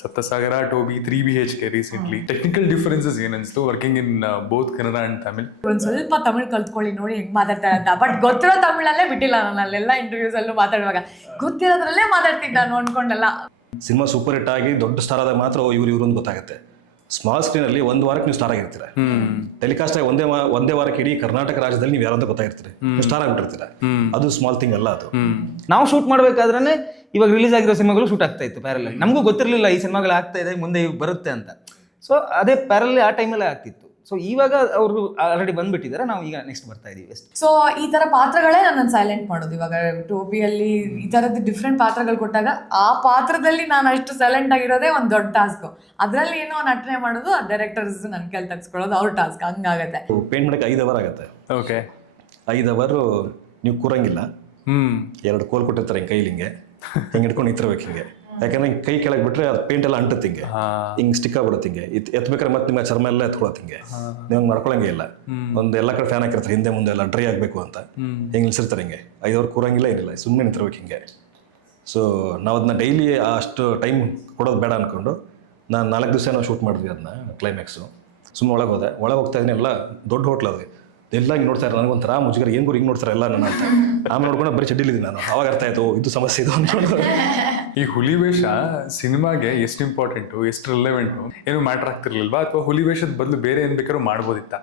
Saptasagara Toby 3BHK recently. Technical differences ಏನನ್ಸ್ತು working in both Kannada and Tamil? ಒಂದ್ ಸ್ವಲ್ಪ ತಮಿಳ್ ಕಲ್ತ್ಕೊಳ್ಳಿ ನೋಡಿ ಹೆಂಗ್ ಮಾತಾಡ್ತಾರೆ ಅಂತ. ಬಟ್ ಗೊತ್ತಿರೋ ತಮಿಳಲ್ಲೇ ಬಿಟ್ಟಿಲ್ಲ ನಾನು ಅಲ್ಲೆಲ್ಲ ಇಂಟರ್ವ್ಯೂಸ್ ಅಲ್ಲೂ ಮಾತಾಡುವಾಗ ಗೊತ್ತಿರೋದ್ರಲ್ಲೇ ಮಾತಾಡ್ತಿದ್ದ ನಾನು ಅನ್ಕೊಂಡಲ್ಲ. ಸಿನಿಮಾ ಸೂಪರ್ ಹಿಟ್ ಆಗಿ ದೊಡ್ಡ ಸ್ಟಾರ್ ಆದಾಗ ಮಾತ್ರ ಇವ್ರು ಅಂತ ಗೊತ್ತಾಗುತ್ತೆ. ಸ್ಮಾಲ್ ಸ್ಕ್ರೀನ್ ಅಲ್ಲಿ ಒಂದು ವಾರಕ್ಕೆ ನೀವು ಸ್ಟಾರ್ ಆಗಿರ್ತೀರ, ಟೆಲಿಕಾಸ್ಟ್ ಆಗಿ ಒಂದೇ ವಾರಕ್ಕೆ ಇಡೀ ಕರ್ನಾಟಕ ರಾಜ್ಯದಲ್ಲಿ ನೀವು ಯಾರಂತ ಗೊತ್ತಾಗಿರ್ತೀರಿ, ನೀವು ಸ್ಟಾರ್ ಆಗಿಬಿಟ್ಟಿರ್ತೀರ. ಅದು ಸ್ಮಾಲ್ ಥಿಂಗ್ ಅಲ್ಲ. ಅದು ನಾವು ಶೂಟ್ ಮಾಡ್ಬೇಕಾದ್ರೆ ಇವಾಗ ರಿಲೀಸ್ ಆಗಿರೋ ಸಿನಿಮಾಗಳು ಶೂಟ್ ಆಗ್ತಾ ಇತ್ತು ಪ್ಯಾರಲ್. ನಮಗೂ ಗೊತ್ತಿರಲಿಲ್ಲ ಈ ಸಿನಿಮಾಗಳು ಆಗ್ತಾ ಇದೆ ಮುಂದೆ ಬರುತ್ತೆ ಅಂತ. ಸೊ ಅದೇ ಪ್ಯಾರಲ್ ಆ ಟೈಮಲ್ಲೇ ಆಗ್ತಿತ್ತು. ಸೊ ಇವಾಗ ಅವರು ಆಲ್ರೆಡಿ ಬಂದ್ಬಿಟ್ಟಿದ್ದಾರೆ, ನಾವು ಈಗ ನೆಕ್ಸ್ಟ್ ಬರ್ತಾ ಇದೀವಿ ಅಷ್ಟೇ. ಸೊ ಈ ತರ ಪಾತ್ರಗಳೇ ನನ್ನನ್ನು ಸೈಲೆಂಟ್ ಮಾಡೋದು. ಇವಾಗ ಟೋಬಿಯಲ್ಲಿ ಈ ತರದ್ದು ಡಿಫ್ರೆಂಟ್ ಪಾತ್ರಗಳು ಕೊಟ್ಟಾಗ ಆ ಪಾತ್ರದಲ್ಲಿ ನಾನು ಅಷ್ಟು ಸೈಲೆಂಟ್ ಆಗಿರೋದೇ ಒಂದು ದೊಡ್ಡ ಟಾಸ್ಕ್. ಅದ್ರಲ್ಲಿ ಏನೋ ನಟನೆ ಮಾಡೋದು ಡೈರೆಕ್ಟರ್ಸ್ ನನ್ನ ಕೈಲಿ ತಗ್ಸ್ಕೊಳ್ಳೋದು ಅವ್ರ ಟಾಸ್ಕ್. ಹಂಗಾಗತ್ತೆ. ಪೇಂಟ್ ಮಾಡಕ್ಕೆ 5 ಅವರ್ ಆಗುತ್ತೆ. ಓಕೆ, 5 ಅವರ್ ನೀವು ಕೂರಂಗಿಲ್ಲ. 2 ಕೋಲ್ ಕೊಟ್ಟಿರ್ತಾರೆ ಹಿಂಗೆ ಕೈಲಿ, ಹಿಂಗೆ ಹಿಡ್ಕೊಂಡು ನಿಂತಿರ್ಬೇಕು ಹಿಂಗೆ. ಯಾಕಂದ್ರೆ ಕೈ ಕೆಳಗೆ ಬಿಟ್ರೆ ಅದು ಪೇಂಟ್ ಎಲ್ಲ ಅಂಟುತ್ತೆ, ಹಿಂಗೆ ಸ್ಟಿಕ್ ಆಗ್ಬಿಡುತ್ತೆ. ಹಿಂಗೆ ಎತ್ಬೇಕಾದ್ರೆ ಮತ್ತೆ ನಿಮ್ಮ ಚರ್ಮ ಎಲ್ಲ ಎತ್ಕೊಳತ್ತೆ. ನೀವು ಮಾಡ್ಕೊಳಂಗೆ ಇಲ್ಲ. ಒಂದು ಎಲ್ಲ ಕಡೆ ಫ್ಯಾನ್ ಹಾಕಿರ್ತಾರೆ ಹಿಂದೆ ಮುಂದೆ ಎಲ್ಲ ಡ್ರೈ ಆಗಬೇಕು ಅಂತ. ಹಿಂಗೆ ನಿಲ್ಸಿರ್ತಾರೆ ಹಿಂಗೆ. 5 ಅವರ್ ಕೂರಂಗಿಲ್ಲ, ಏನಿಲ್ಲ, ಸುಮ್ಮನೆ ನಿಂತಿರ್ಬೇಕು ಹಿಂಗೆ. ಸೊ ನಾವು ಅದನ್ನ ಡೈಲಿ ಅಷ್ಟು ಟೈಮ್ ಕೊಡೋದು ಬೇಡ ಅಂದ್ಕೊಂಡು ನಾನು 4 ದಿವಸ ನಾವು ಶೂಟ್ ಮಾಡಿದ್ವಿ ಅದನ್ನ ಕ್ಲೈಮ್ಯಾಕ್ಸು. ಸುಮ್ಮನೆ ಒಳಗೆ ಹೋಗ್ತಾ ಇದೀನಿ. ಎಲ್ಲ ದೊಡ್ಡ ಹೋಟ್ಲ್ ಅದು, ಎಲ್ಲ ಹಿಂಗೆ ನೋಡ್ತಾರೆ. ನನಗೊಂಥರ ಮುಜುಗರ, ಏನು ಹಿಂಗೆ ನೋಡ್ತಾರೆ ಎಲ್ಲ ನನ್ನ ಅಂತ. ಆಮೇಲೆ ನೋಡ್ಕೊಂಡು ಬರೀ ಚಡ್ಡಿಲಿದ್ದೀನಿ ನಾನು. ಅವಾಗ ಅರ್ಥ ಆಯ್ತು ಇದು ಸಮಸ್ಯೆ ಇದು ಅಂದ್ಕೊಂಡು. ಈ ಹುಲಿ ವೇಷ ಸಿನಿಮಾಗೆ ಎಷ್ಟು ಇಂಪಾರ್ಟೆಂಟು, ಎಷ್ಟು ರಿಲೆವೆಂಟು ಏನು ಮ್ಯಾಟರ್ ಆಗ್ತಿರ್ಲಿಲ್ವಾ? ಅಥವಾ ಹುಲಿ ವೇಷದ ಬದಲು ಬೇರೆ ಏನು ಬೇಕಾದ್ರೂ ಮಾಡ್ಬೋದಿತ್ತ?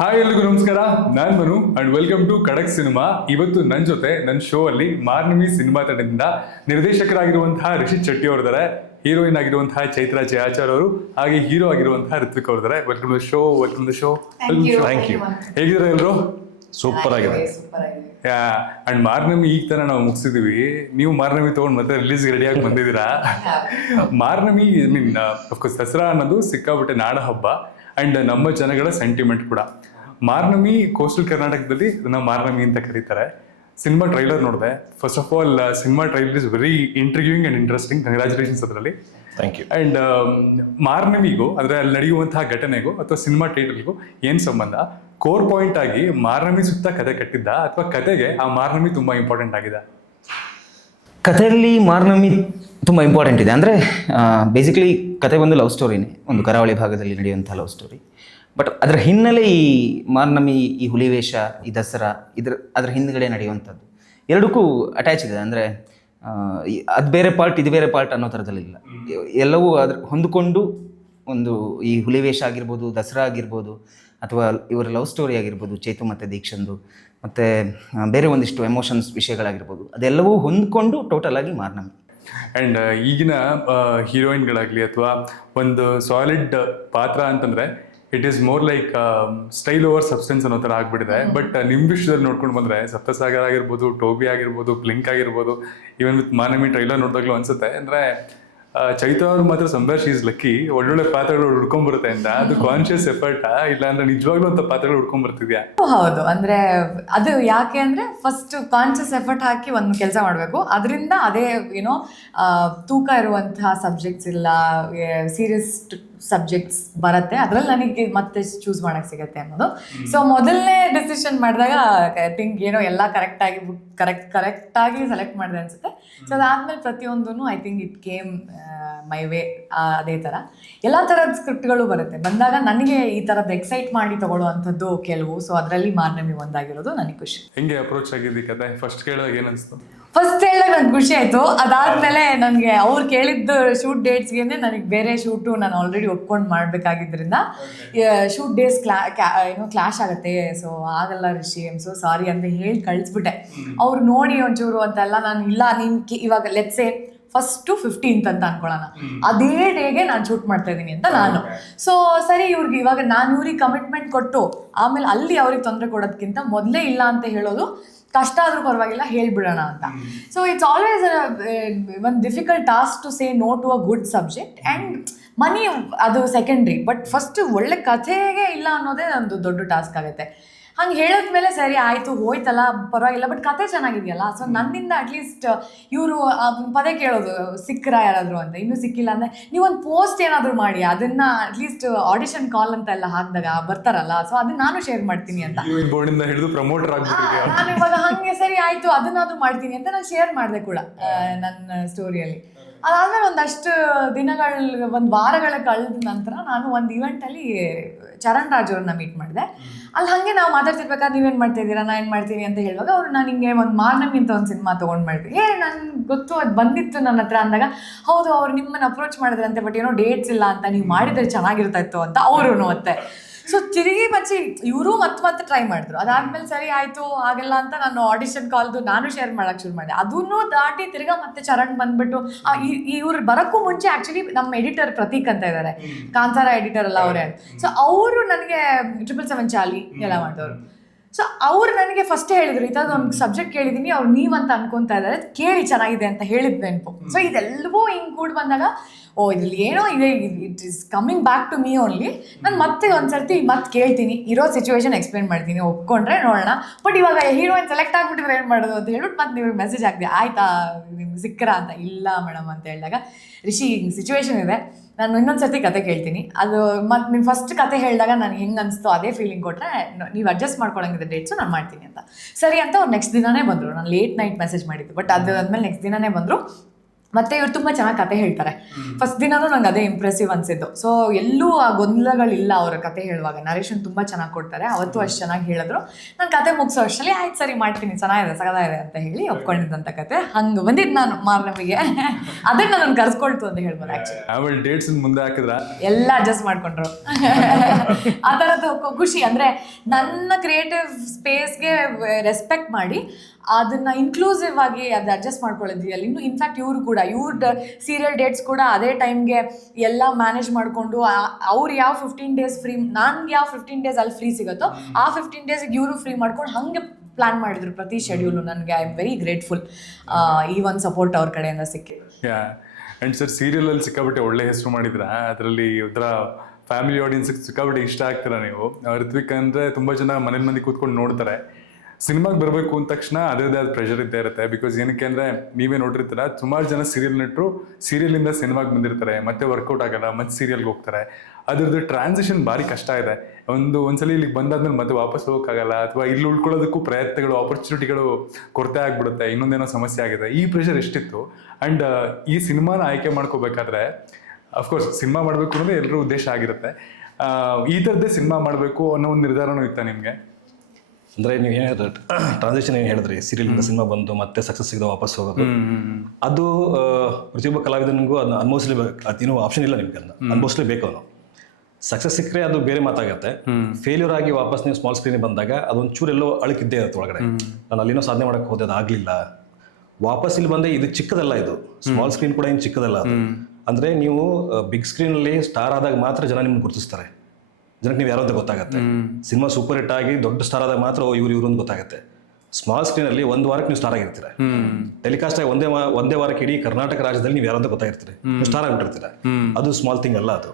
ಹಾಯ್, ಎಲ್ರಿಗೂ ನಮಸ್ಕಾರ. ನಾನು ಮನು ಅಂಡ್ ವೆಲ್ಕಮ್ ಟು ಖಡಕ್ ಸಿನಿಮಾ. ಇವತ್ತು ನನ್ನ ಜೊತೆ ನನ್ನ ಶೋ ಅಲ್ಲಿ ಮಾರ್ನಮಿ ಸಿನಿಮಾ ತಂಡದಿಂದ ನಿರ್ದೇಶಕರಾಗಿರುವಂತಹ ರಿಷಿತ್ ಶೆಟ್ಟಿ ಅವರಿದ್ದಾರೆ, ಹೀರೋಯಿನ್ ಆಗಿರುವಂತಹ ಚೈತ್ರಾ ಜಯಾಚಾರ್ ಅವರು, ಹಾಗೆ ಹೀರೋ ಆಗಿರುವಂತಹ ರಿತ್ವಿಕ್ ಅವರಿದ್ದಾರೆ. Welcome to show. Welcome to show. Thank you. ಹೇಗಿದ್ದಾರೆ ಎಲ್ಲರೂ? ಸೂಪರ್ ಆಗಿದೆ. ಅಂಡ್ ಮಾರ್ನಮಿ ಈಗ ತರ ನಾವು ಮುಗಿಸಿದೀವಿ. ನೀವು ಮಾರ್ನಮಿ ತಗೊಂಡು ಮತ್ತೆ ರಿಲೀಸ್ ರೆಡಿಯಾಗಿ ಬಂದಿದ್ದೀರಾ. ಮಾರ್ನಮಿ ಅಫ್ಕೋರ್ಸ್ ದಸರಾ ಅನ್ನೋದು ಸಿಕ್ಕಾಬಿಟ್ಟೆ ನಾಡ ಹಬ್ಬ ಅಂಡ್ ನಮ್ಮ ಜನಗಳ ಸೆಂಟಿಮೆಂಟ್ ಕೂಡ. ಮಾರ್ನಮಿ ಕೋಸ್ಟಲ್ ಕರ್ನಾಟಕದಲ್ಲಿ ಅದನ್ನ ಮಾರ್ನಮಿ ಅಂತ ಕರೀತಾರೆ. ಸಿನಿಮಾ ಟ್ರೈಲರ್ ನೋಡಿದೆ. First of all cinema trailer is very intriguing and interesting. Congratulations ಅದರಲ್ಲಿ. Thank you. ಅಂಡ್ ಮಾರ್ನಮಿಗೂ ಅಂದರೆ ಅಲ್ಲಿ ನಡೆಯುವಂತಹ ಘಟನೆಗೂ ಅಥವಾ ಸಿನಿಮಾ ಟೈಟಲ್ಗೂ ಏನು ಸಂಬಂಧ? ಕೋರ್ ಪಾಯಿಂಟ್ ಆಗಿ ಮಾರ್ನಮಿ ಸುತ್ತ ಕತೆ ಕಟ್ಟಿದ್ದ ಅಥವಾ ಕತೆಗೆ ಆ ಮಾರ್ನಮಿ ತುಂಬ ಇಂಪಾರ್ಟೆಂಟ್ ಆಗಿದೆ? ಕಥೆಯಲ್ಲಿ ಮಾರ್ನಮಿ ತುಂಬ ಇಂಪಾರ್ಟೆಂಟ್ ಇದೆ. ಅಂದರೆ ಬೇಸಿಕಲಿ ಕತೆ ಒಂದು ಲವ್ ಸ್ಟೋರಿನೇ, ಒಂದು ಕರಾವಳಿ ಭಾಗದಲ್ಲಿ ನಡೆಯುವಂಥ ಲವ್ ಸ್ಟೋರಿ. ಬಟ್ ಅದರ ಹಿನ್ನೆಲೆ ಈ ಮಾರ್ನಮಿ, ಈ ಹುಲಿವೇಷ, ಈ ದಸರಾ, ಅದರ ಹಿಂದ್ಗಡೆ ನಡೆಯುವಂಥದ್ದು ಎರಡಕ್ಕೂ ಅಟ್ಯಾಚ್ ಇದೆ. ಅಂದರೆ ಅದು ಬೇರೆ ಪಾರ್ಟ್, ಇದು ಬೇರೆ ಪಾರ್ಟ್ ಅನ್ನೋ ಥರದಲ್ಲಿಲ್ಲ. ಎಲ್ಲವೂ ಅದ್ರ ಹೊಂದಿಕೊಂಡು ಒಂದು ಈ ಹುಲಿವೇಷ ಆಗಿರ್ಬೋದು, ದಸರಾ ಆಗಿರ್ಬೋದು, ಅಥವಾ ಇವರ ಲವ್ ಸ್ಟೋರಿ ಆಗಿರ್ಬೋದು, ಚೇತು ಮತ್ತು ದೀಕ್ಷಂದು, ಮತ್ತು ಬೇರೆ ಒಂದಿಷ್ಟು ಎಮೋಷನ್ಸ್ ವಿಷಯಗಳಾಗಿರ್ಬೋದು, ಅದೆಲ್ಲವೂ ಹೊಂದ್ಕೊಂಡು ಟೋಟಲ್ ಆಗಿ ಮಾರ್ನಮಿ. ಆ್ಯಂಡ್ ಈಗಿನ ಹೀರೋಯಿನ್ಗಳಾಗಲಿ ಅಥವಾ ಒಂದು ಸಾಲಿಡ್ ಪಾತ್ರ ಅಂತಂದರೆ it is more like style over substance ಅನ್ನೋ ಥರ ಆಗ್ಬಿಟ್ಟಿದೆ. ಬಟ್ ನಿಮ್ಮ ವಿಷಯದಲ್ಲಿ ನೋಡ್ಕೊಂಡು ಬಂದರೆ ಸಪ್ತಸಾಗರ ಆಗಿರ್ಬೋದು, ಟೋಬಿ ಆಗಿರ್ಬೋದು, ಬ್ಲಿಂಕ್ ಆಗಿರ್ಬೋದು, ಈವನ್ ವಿತ್ ಮಾರ್ನಮಿ ಟ್ರೈಲರ್ ನೋಡಿದಾಗಲೂ ಅನ್ಸುತ್ತೆ ಅಂದರೆ ಚೈತ್ರ ಅವ್ರು ಮಾತ್ರ ಸಂಭಾಷ್ ಈಸ್ ಲಕ್ಕಿ ಒಳ್ಳೊಳ್ಳೆ ಪಾತ್ರಗಳು ಹುಡ್ಕೊಂಡ್ಬರುತ್ತೆ ಅಂತ. ಅದು ಕಾನ್ಶಿಯಸ್ ಎಫರ್ಟಾ ಇಲ್ಲ ಅಂದ್ರೆ ನಿಜವಾಗ್ಲೂ ಅಂತ ಪಾತ್ರಗಳು ಹುಡ್ಕೊಂಡ್ಬರ್ತಿದ್ಯಾ? ಹೌದು. ಅಂದ್ರೆ ಅದು ಯಾಕೆ ಅಂದ್ರೆ ಫಸ್ಟ್ ಕಾನ್ಶಿಯಸ್ ಎಫರ್ಟ್ ಹಾಕಿ ಒಂದು ಕೆಲಸ ಮಾಡಬೇಕು. ಅದರಿಂದ ಅದೇ ಏನೋ ತೂಕ ಇರುವಂತಹ ಸಬ್ಜೆಕ್ಟ್ಸ್ ಇಲ್ಲ, ಸೀರಿಯಸ್ ಸಬ್ಜೆಕ್ಟ್ಸ್ ಬರುತ್ತೆ, ಅದ್ರಲ್ಲಿ ನನಗೆ ಮತ್ತೆ ಚೂಸ್ ಮಾಡಕ್ ಸಿಗತ್ತೆ ಅನ್ನೋದು. ಸೊ ಮೊದಲನೇ ಡಿಸಿಷನ್ ಮಾಡಿದಾಗ ಐ ಥಿಂಕ್ ಏನೋ ಎಲ್ಲ ಕರೆಕ್ಟಾಗಿ ಸೆಲೆಕ್ಟ್ ಮಾಡಿದೆ ಅನ್ಸುತ್ತೆ. ಸೊ ಅದಾದ್ಮೇಲೆ ಪ್ರತಿಯೊಂದೂ I think it came my way. ಅದೇ ಥರ ಎಲ್ಲ ಥರದ ಸ್ಕ್ರಿಪ್ಟ್ಗಳು ಬರುತ್ತೆ. ಬಂದಾಗ ನನಗೆ ಈ ಥರದ್ದು ಎಕ್ಸೈಟ್ ಮಾಡಿ ತಗೊಳ್ಳೋ ಕೆಲವು. ಸೊ ಅದರಲ್ಲಿ ಮಾರ್ನಮಿ ಒಂದಾಗಿರೋದು ನನಗೆ ಖುಷಿ. ಹೆಂಗೆ ಅಪ್ರೋಚ್ ಆಗಿದ್ದಿ ಕತೆ? ಫಸ್ಟ್ ಕೇಳಿದಾಗ ಏನು ಅನಿಸ್ತು? ಫಸ್ಟ್ ಹೇಳಿದಾಗ ನಂಗೆ ಖುಷಿ ಆಯಿತು. ಅದಾದಮೇಲೆ ನನಗೆ ಅವ್ರು ಕೇಳಿದ್ದು ಶೂಟ್ ಡೇಟ್ಸ್ಗೆ ನನಗೆ ಬೇರೆ ಶೂಟು ನಾನು ಆಲ್ರೆಡಿ ಒಪ್ಕೊಂಡು ಮಾಡಬೇಕಾಗಿದ್ದರಿಂದ ಶೂಟ್ ಡೇಸ್ ಕ್ಲಾಶ್ ಆಗುತ್ತೆ. ಸೊ ಆಗಲ್ಲ ರಿಷಿ, ಸೊ ಸಾರಿ ಅಂತ ಹೇಳಿ ಕಳಿಸ್ಬಿಟ್ಟೆ. ಅವ್ರು ನೋಡಿ ಒಂಚೂರು ಅಂತೆಲ್ಲ ನಾನು ಇಲ್ಲ ನೀನು ಇವಾಗ ಲೆಟ್ಸೆ ಫಸ್ಟು 15th ಅಂತ ಅನ್ಕೊಳ್ಳೋಣ, ಅದೇ ಡೇಗೆ ನಾನು ಶೂಟ್ ಮಾಡ್ತಾ ಇದ್ದೀನಿ ಅಂತ ನಾನು. ಸೊ ಸರಿ, ಇವಾಗ ನಾನು ಇವ್ರಿಗೆ ಕಮಿಟ್ಮೆಂಟ್ ಕೊಟ್ಟು ಆಮೇಲೆ ಅಲ್ಲಿ ಅವ್ರಿಗೆ ತೊಂದರೆ ಕೊಡೋದಕ್ಕಿಂತ ಮೊದಲೇ ಇಲ್ಲ ಅಂತ ಹೇಳೋದು ಕಷ್ಟ ಆದ್ರೂ ಪರವಾಗಿಲ್ಲ, ಹೇಳ್ಬಿಡೋಣ ಅಂತ. ಸೊ ಇಟ್ಸ್ ಆಲ್ವೇಸ್ ಒಂದು difficult task to say no to a good subject. And money ಅದು ಸೆಕೆಂಡ್ರಿ, ಬಟ್ ಫಸ್ಟ್ ಒಳ್ಳೆ ಕಥೆಗೆ ಇಲ್ಲ ಅನ್ನೋದೇ ಒಂದು ದೊಡ್ಡ ಟಾಸ್ಕ್ ಆಗುತ್ತೆ. ಹಂಗೆ ಹೇಳಿದ್ಮೇಲೆ ಸರಿ ಆಯ್ತು ಹೋಯ್ತಲ್ಲ ಪರವಾಗಿಲ್ಲ, ಬಟ್ ಕತೆ ಚೆನ್ನಾಗಿದೆಯಲ್ಲ, ಸೊ ನನ್ನಿಂದ ಅಟ್ಲೀಸ್ಟ್ ಇವರು ಪದೇ ಕೇಳೋದು ಸಿಕ್ಕರ ಯಾರಾದ್ರು ಅಂತ, ಇನ್ನೂ ಸಿಕ್ಕಿಲ್ಲ ಅಂದ್ರೆ ನೀವೊಂದು ಪೋಸ್ಟ್ ಏನಾದ್ರು ಮಾಡಿ, ಅದನ್ನ ಅಟ್ಲೀಸ್ಟ್ ಆಡಿಷನ್ ಕಾಲ್ ಅಂತ ಎಲ್ಲ ಹಾಕಿದಾಗ ಬರ್ತಾರಲ್ಲ, ಸೊ ಅದನ್ನ ನಾನು ಶೇರ್ ಮಾಡ್ತೀನಿ ಅಂತ. ಬೋರ್ಡ್ ಇಂದ ಹಿಡಿದು ಪ್ರಮೋಟರ್ ಆಗ್ಬಿಟ್ಟಿದ್ಯಾ? ನಾನು ಇವಾಗ ಹಂಗೆ ಸರಿ ಆಯ್ತು ಅದನ್ನಾದ್ರು ಮಾಡ್ತೀನಿ ಅಂತ ನಾನು ಶೇರ್ ಮಾಡಿದೆ ಕೂಡ ನನ್ನ ಸ್ಟೋರಿಯಲ್ಲಿ. ಅದಾದ್ಮೇಲೆ ಒಂದಷ್ಟು ಒಂದು ವಾರಗಳ ಕಳೆದ ನಂತರ ನಾನು ಒಂದು ಈವೆಂಟಲ್ಲಿ ಚರಣ್ ರಾಜ್ ಅವ್ರನ್ನ ಮೀಟ್ ಮಾಡಿದೆ. ಅಲ್ಲಿ ಹಾಗೆ ನಾವು ಮಾತಾಡ್ತಿರ್ಬೇಕಾದ್ರೆ ನೀವೇನು ಮಾಡ್ತಾ ಇದ್ದೀರಾ, ನಾನು ಏನು ಮಾಡ್ತೀನಿ ಅಂತ ಹೇಳುವಾಗ ಅವ್ರು ನಾನು ಹಿಂಗೆ ಒಂದು ಮಾರ್ನಮಿ ಅಂತ ಒಂದು ಸಿನಿಮಾ ತೊಗೊಂಡು ಮಾಡ್ತೀನಿ, ನನ್ಗೆ ಗೊತ್ತು ಅದು ಬಂದಿತ್ತು ನನ್ನ ಹತ್ರ ಅಂದಾಗ, ಹೌದು ಅವ್ರು ನಿಮ್ಮನ್ನು ಅಪ್ರೋಚ್ ಮಾಡಿದ್ರಂತೆ, ಬಟ್ ಏನೋ ಡೇಟ್ಸ್ ಇಲ್ಲ ಅಂತ, ನೀವು ಮಾಡಿದ್ರೆ ಚೆನ್ನಾಗಿರ್ತಾಯಿತ್ತು ಅಂತ ಅವರು ಮತ್ತೆ. ಸೊ ತಿರುಗಿ ಮಚ್ಚಿ ಇವರು ಮತ್ತೆ ಟ್ರೈ ಮಾಡಿದ್ರು. ಅದಾದ್ಮೇಲೆ ಸರಿ ಆಯಿತು ಹಾಗೆಲ್ಲ ಅಂತ ನಾನು ಆಡಿಷನ್ ಕಾಲ್ದು ನಾನು ಶೇರ್ ಮಾಡೋಕ್ಕೆ ಶುರು ಮಾಡಿದೆ. ಅದನ್ನು ದಾಟಿ ತಿರ್ಗಾ ಮತ್ತೆ ಚರಣ್ ಬಂದ್ಬಿಟ್ಟು ಇವ್ರು ಬರೋಕ್ಕೂ ಮುಂಚೆ ಆ್ಯಕ್ಚುಲಿ ನಮ್ಮ ಎಡಿಟರ್ ಪ್ರತೀಕ್ ಅಂತ ಇದ್ದಾರೆ, ಕಾಂತಾರ ಎಡಿಟರ್ ಅಲ್ಲ ಅವರೇ. ಸೊ ಅವರು ನನಗೆ 777 ಚಾಲಿ ಎಲ್ಲ ಮಾಡಿದವರು. ಸೊ ಅವ್ರು ನನಗೆ ಫಸ್ಟೇ ಹೇಳಿದ್ರು, ಈ ಥರದ್ದು ಒಂದು ಸಬ್ಜೆಕ್ಟ್ ಕೇಳಿದ್ದೀನಿ, ಅವ್ರು ನೀವಂತ ಅನ್ಕೊತಾ ಇದ್ದಾರೆ, ಕೇಳಿ ಚೆನ್ನಾಗಿದೆ ಅಂತ ಹೇಳಿದ್ ನೆನಪು. ಸೊ ಇದೆಲ್ಲವೂ ಹಿಂಗೆ ಕೂಡ ಬಂದಾಗ ಇದ್ರಲ್ಲಿ ಏನೋ ಇದೆ, it is coming back to me only. ನಾನು ಮತ್ತೆ ಒಂದ್ಸರ್ತಿ ಮತ್ತೆ ಕೇಳ್ತೀನಿ, ಇರೋ ಸಿಚುವೇಶನ್ ಎಕ್ಸ್ಪ್ಲೇನ್ ಮಾಡ್ತೀನಿ, ಒಪ್ಕೊಂಡ್ರೆ ನೋಡೋಣ. ಬಟ್ ಇವಾಗ ಹೀರೋಯಿನ್ ಸೆಲೆಕ್ಟ್ ಆಗ್ಬಿಟ್ಟಿದ್ರೆ ಏನು ಮಾಡೋದು ಅಂತ ಹೇಳ್ಬಿಟ್ಟು ಮತ್ತೆ ನೀವು ಮೆಸೇಜ್ ಹಾಕ್ದೆ, ಆಯ್ತಾ ನಿಮ್ಗೆ ಸಿಕ್ಕರ ಅಂತ. ಇಲ್ಲ ಮೇಡಮ್ ಅಂತ ಹೇಳಿದಾಗ, ರಿಷಿ ಸಿಚುವೇಶನ್ ಇದೆ, ನಾನು ಇನ್ನೊಂದ್ಸರ್ತಿ ಕತೆ ಕೇಳ್ತೀನಿ, ಅದು ಮತ್ತು ನೀವು ಫಸ್ಟ್ ಕತೆ ಹೇಳಿದಾಗ ನನಗೆ ಹೆಂಗೆ ಅನಿಸ್ತೋ ಅದೇ ಫೀಲಿಂಗ್ ಕೊಟ್ಟರೆ ನೀವು ಅಡ್ಜಸ್ಟ್ ಮಾಡ್ಕೊಳಂಗಿದೆ ಡೇಟ್ಸು, ನಾನು ಮಾಡ್ತೀನಿ ಅಂತ. ಸರಿ ಅಂತ ಅವ್ರು ನೆಕ್ಸ್ಟ್ ದಿನನೇ ಬಂದರು. ನಾನು ಲೇಟ್ ನೈಟ್ ಮೆಸೇಜ್ ಮಾಡಿದ್ದು, ಬಟ್ ಅದಾದ್ಮೇಲೆ ನೆಕ್ಸ್ಟ್ ದಿನನೇ ಬಂದರು. ಮತ್ತೆ ಇವ್ರು ತುಂಬ ಚೆನ್ನಾಗಿ ಕತೆ ಹೇಳ್ತಾರೆ. ಫಸ್ಟ್ ದಿನನೂ ನಂಗೆ ಅದೇ ಇಂಪ್ರೆಸಿವ್ ಅನಿಸಿದ್ದು. ಸೊ ಎಲ್ಲೂ ಆ ಗೊಂದಲಗಳಿಲ್ಲ ಅವರ ಕತೆ ಹೇಳುವಾಗ, ನರೇಶನ್ ತುಂಬ ಚೆನ್ನಾಗಿ ಕೊಡ್ತಾರೆ, ಅವತ್ತು ಅಷ್ಟು ಚೆನ್ನಾಗಿ ಹೇಳಿದ್ರು. ನಾನು ಕತೆ ಮುಗಿಸೋ ಅಷ್ಟರಲ್ಲಿ ಆಯ್ತು ಸರಿ ಮಾಡ್ತೀನಿ, ಚೆನ್ನಾಗಿದೆ ಸಗದಾಗಿದೆ ಅಂತ ಹೇಳಿ ಒಪ್ಕೊಂಡಿದ್ದಂಥ ಕತೆ. ಹಂಗೆ ಬಂದಿದ್ದು ನಾನು ಮಾರ್ನಮಿಗೆ, ಅದನ್ನ ನಾನು ಕರ್ಸ್ಕೊಳ್ತು ಅಂತ ಹೇಳ್ಬೋದು. ಆ್ಯಕ್ಚುಲಿ ಆಮೇಲೆ ಡೇಟ್ಸ್ ಮುಂದೆ ಹಾಕಿದ್ರ ಎಲ್ಲ ಅಡ್ಜಸ್ಟ್ ಮಾಡ್ಕೊಂಡ್ರು. ಆ ಥರದ್ದು ಖುಷಿ ಅಂದರೆ ನನ್ನ ಕ್ರಿಯೇಟಿವ್ ಸ್ಪೇಸ್ಗೆ ರೆಸ್ಪೆಕ್ಟ್ ಮಾಡಿ ಅದನ್ನ ಇನ್ಕ್ಲೂಸಿವ್ ಆಗಿ ಅದು ಅಡ್ಜಸ್ಟ್ ಮಾಡ್ಕೊಳ್ಳೋದಿಲ್ಲ. ಇನ್ನು ಇನ್ಫ್ಯಾಕ್ಟ್ ಇವರು ಕೂಡ ಇವ್ರದ್ದು ಸೀರಿಯಲ್ ಡೇಟ್ಸ್ ಕೂಡ ಅದೇ ಟೈಮ್ಗೆ ಎಲ್ಲ ಮ್ಯಾನೇಜ್ ಮಾಡಿಕೊಂಡು, ಅವ್ರು ಯಾವ 15 ಡೇಸ್ ಫ್ರೀ, ನನ್ಗೆ ಯಾವ 15 ಡೇಸ್ ಅಲ್ಲಿ ಫ್ರೀ ಸಿಗುತ್ತೋ ಆ 15 ಡೇಸಿಗೆ ಇವರು ಫ್ರೀ ಮಾಡ್ಕೊಂಡು ಹಂಗೆ ಪ್ಲ್ಯಾನ್ ಮಾಡಿದ್ರು ಪ್ರತಿ ಶೆಡ್ಯೂಲು. ನನಗೆ ಐ ಆಮ್ ವೆರಿ ಗ್ರೇಟ್ಫುಲ್ ಈ ಒಂದು ಸಪೋರ್ಟ್ ಅವ್ರ ಕಡೆಯಿಂದ ಸಿಕ್ಕಿದೆ. ಆ್ಯಂಡ್ ಸರ್ ಸೀರಿಯಲಲ್ಲಿ ಸಿಕ್ಕಾಬಿಟ್ಟೆ ಒಳ್ಳೆ ಹೆಸರು ಮಾಡಿದ್ರ, ಅದರಲ್ಲಿ ಒಂಥರ ಫ್ಯಾಮಿಲಿ ಆಡಿಯನ್ಸ್ಗೆ ಸಿಕ್ಕಾಬಿಟ್ಟೆ ಇಷ್ಟ ಆಗ್ತೀರಾ ನೀವು. ಋತ್ವಿಕ್ ಅಂದರೆ ತುಂಬ ಜನ ಮನೇಲಿ ಮಂದಿ ಕೂತ್ಕೊಂಡು ನೋಡ್ತಾರೆ. ಸಿನಿಮಾಗೆ ಬರಬೇಕು ಅಂದ ತಕ್ಷಣ ಅದೇ ಪ್ರೆಷರ್ ಇದ್ದೇ ಇರುತ್ತೆ. ಬಿಕಾಸ್ ಏನಕ್ಕೆ ಅಂದರೆ ನೀವೇ ನೋಡಿರ್ತೀರ, ಸುಮಾರು ಜನ ಸೀರಿಯಲ್ ನಟರು ಸೀರಿಯಲಿಂದ ಸಿನಿಮಾಗೆ ಬಂದಿರ್ತಾರೆ, ಮತ್ತೆ ವರ್ಕೌಟ್ ಆಗಲ್ಲ, ಮತ್ತೆ ಸೀರಿಯಲ್ಗೆ ಹೋಗ್ತಾರೆ. ಅದ್ರದ್ದು ಟ್ರಾನ್ಸಿಷನ್ ಭಾರಿ ಕಷ್ಟ ಇದೆ. ಒಂದ್ಸಲ ಇಲ್ಲಿಗೆ ಬಂದಾದ್ಮೇಲೆ ಮತ್ತೆ ವಾಪಸ್ ಹೋಗೋಕ್ಕಾಗಲ್ಲ, ಅಥವಾ ಇಲ್ಲಿ ಉಳ್ಕೊಳ್ಳೋದಕ್ಕೂ ಪ್ರಯತ್ನಗಳು, ಆಪರ್ಚುನಿಟಿಗಳು ಕೊರತೆ ಆಗ್ಬಿಡುತ್ತೆ, ಇನ್ನೊಂದೇನೋ ಸಮಸ್ಯೆ ಆಗಿದೆ. ಈ ಪ್ರೆಷರ್ ಎಷ್ಟಿತ್ತು? ಆ್ಯಂಡ್ ಈ ಸಿನಿಮಾನ ಆಯ್ಕೆ ಮಾಡ್ಕೋಬೇಕಾದ್ರೆ ಅಫ್ಕೋರ್ಸ್ ಸಿನಿಮಾ ಮಾಡಬೇಕು ಅನ್ನೋದು ಎಲ್ಲರೂ ಉದ್ದೇಶ ಆಗಿರುತ್ತೆ. ಈ ಥರದ್ದೇ ಸಿನಿಮಾ ಮಾಡಬೇಕು ಅನ್ನೋ ಒಂದು ನಿರ್ಧಾರನೂ ಇತ್ತಾ ನಿಮಗೆ? ಅಂದರೆ ನೀವು ಏನು ಹೇಳಿದ್ರೆ ಟ್ರಾನ್ಸಿಷನ್ ಏನು ಹೇಳಿದ್ರಿ, ಸೀರಿಯಲಿಂದ ಸಿನಿಮಾ ಬಂದು ಮತ್ತೆ ಸಕ್ಸಸ್ ಸಿಗದ ವಾಪಸ್ ಹೋಗೋದು, ಅದು ಪ್ರತಿಯೊಬ್ಬ ಕಲಾವಿದನಿಗೂ ಅದನ್ನ ಅನುಭವಿಸಲೇಬೇಕು. ಅದೇನು ಆಪ್ಷನ್ ಇಲ್ಲ ನಿಮ್ಗೆ, ಅದನ್ನ ಅನುಭವಿಸಲೇಬೇಕು. ಅವನು ಸಕ್ಸಸ್ ಸಿಕ್ಕರೆ ಅದು ಬೇರೆ ಮಾತಾಗತ್ತೆ. ಫೇಲ್ಯೂರ್ ಆಗಿ ವಾಪಸ್ ನೀವು ಸ್ಮಾಲ್ ಸ್ಕ್ರೀನಿಗೆ ಬಂದಾಗ ಅದೊಂದು ಚೂರೆಲ್ಲೋ ಅಳಕಿದ್ದೇ ಇರುತ್ತೆ ಒಳಗಡೆ. ನಾನು ಅಲ್ಲಿನೋ ಸಾಧನೆ ಮಾಡೋಕ್ಕೆ ಹೋದೆ, ಅದು ಆಗಲಿಲ್ಲ, ವಾಪಸ್ ಇಲ್ಲಿ ಬಂದೆ, ಇದು ಚಿಕ್ಕದಲ್ಲ, ಇದು ಸ್ಮಾಲ್ ಸ್ಕ್ರೀನ್ ಕೂಡ ಏನು ಚಿಕ್ಕದಲ್ಲ. ಅದು ಅಂದರೆ ನೀವು ಬಿಗ್ ಸ್ಕ್ರೀನಲ್ಲಿ ಸ್ಟಾರ್ ಆದಾಗ ಮಾತ್ರ ಜನ ನಿಮ್ಗೆ ಗುರುತಿಸ್ತಾರೆ, ಜನಕ್ಕೆ ನೀವು ಯಾರು ಅಂತ ಗೊತ್ತಾಗತ್ತೆ. ಸಿನಿಮಾ ಸೂಪರ್ ಹಿಟ್ ಆಗಿ ದೊಡ್ಡ ಸ್ಟಾರ್ ಆದಾಗ ಮಾತ್ರ ಇವ್ರು ಅಂತ ಗೊತ್ತಾಗುತ್ತೆ. ಸ್ಮಾಲ್ ಸ್ಕ್ರೀನಲ್ಲಿ ಒಂದು ವಾರಕ್ಕೆ ನೀವು ಸ್ಟಾರ್ ಆಗಿರ್ತೀರ, ಟೆಲಿಕಾಸ್ಟ್ ಆಗಿ ಒಂದೇ ವಾರಕ್ಕೆ ಇಡೀ ಕರ್ನಾಟಕ ರಾಜ್ಯದಲ್ಲಿ ನೀವು ಯಾರು ಅಂತ ಗೊತ್ತಾಗಿರ್ತೀರಿ, ನೀವು ಸ್ಟಾರ್ ಆಗಿಬಿಟ್ಟಿರ್ತೀರ. ಅದು ಸ್ಮಾಲ್ ಥಿಂಗ್ ಅಲ್ಲ ಅದು.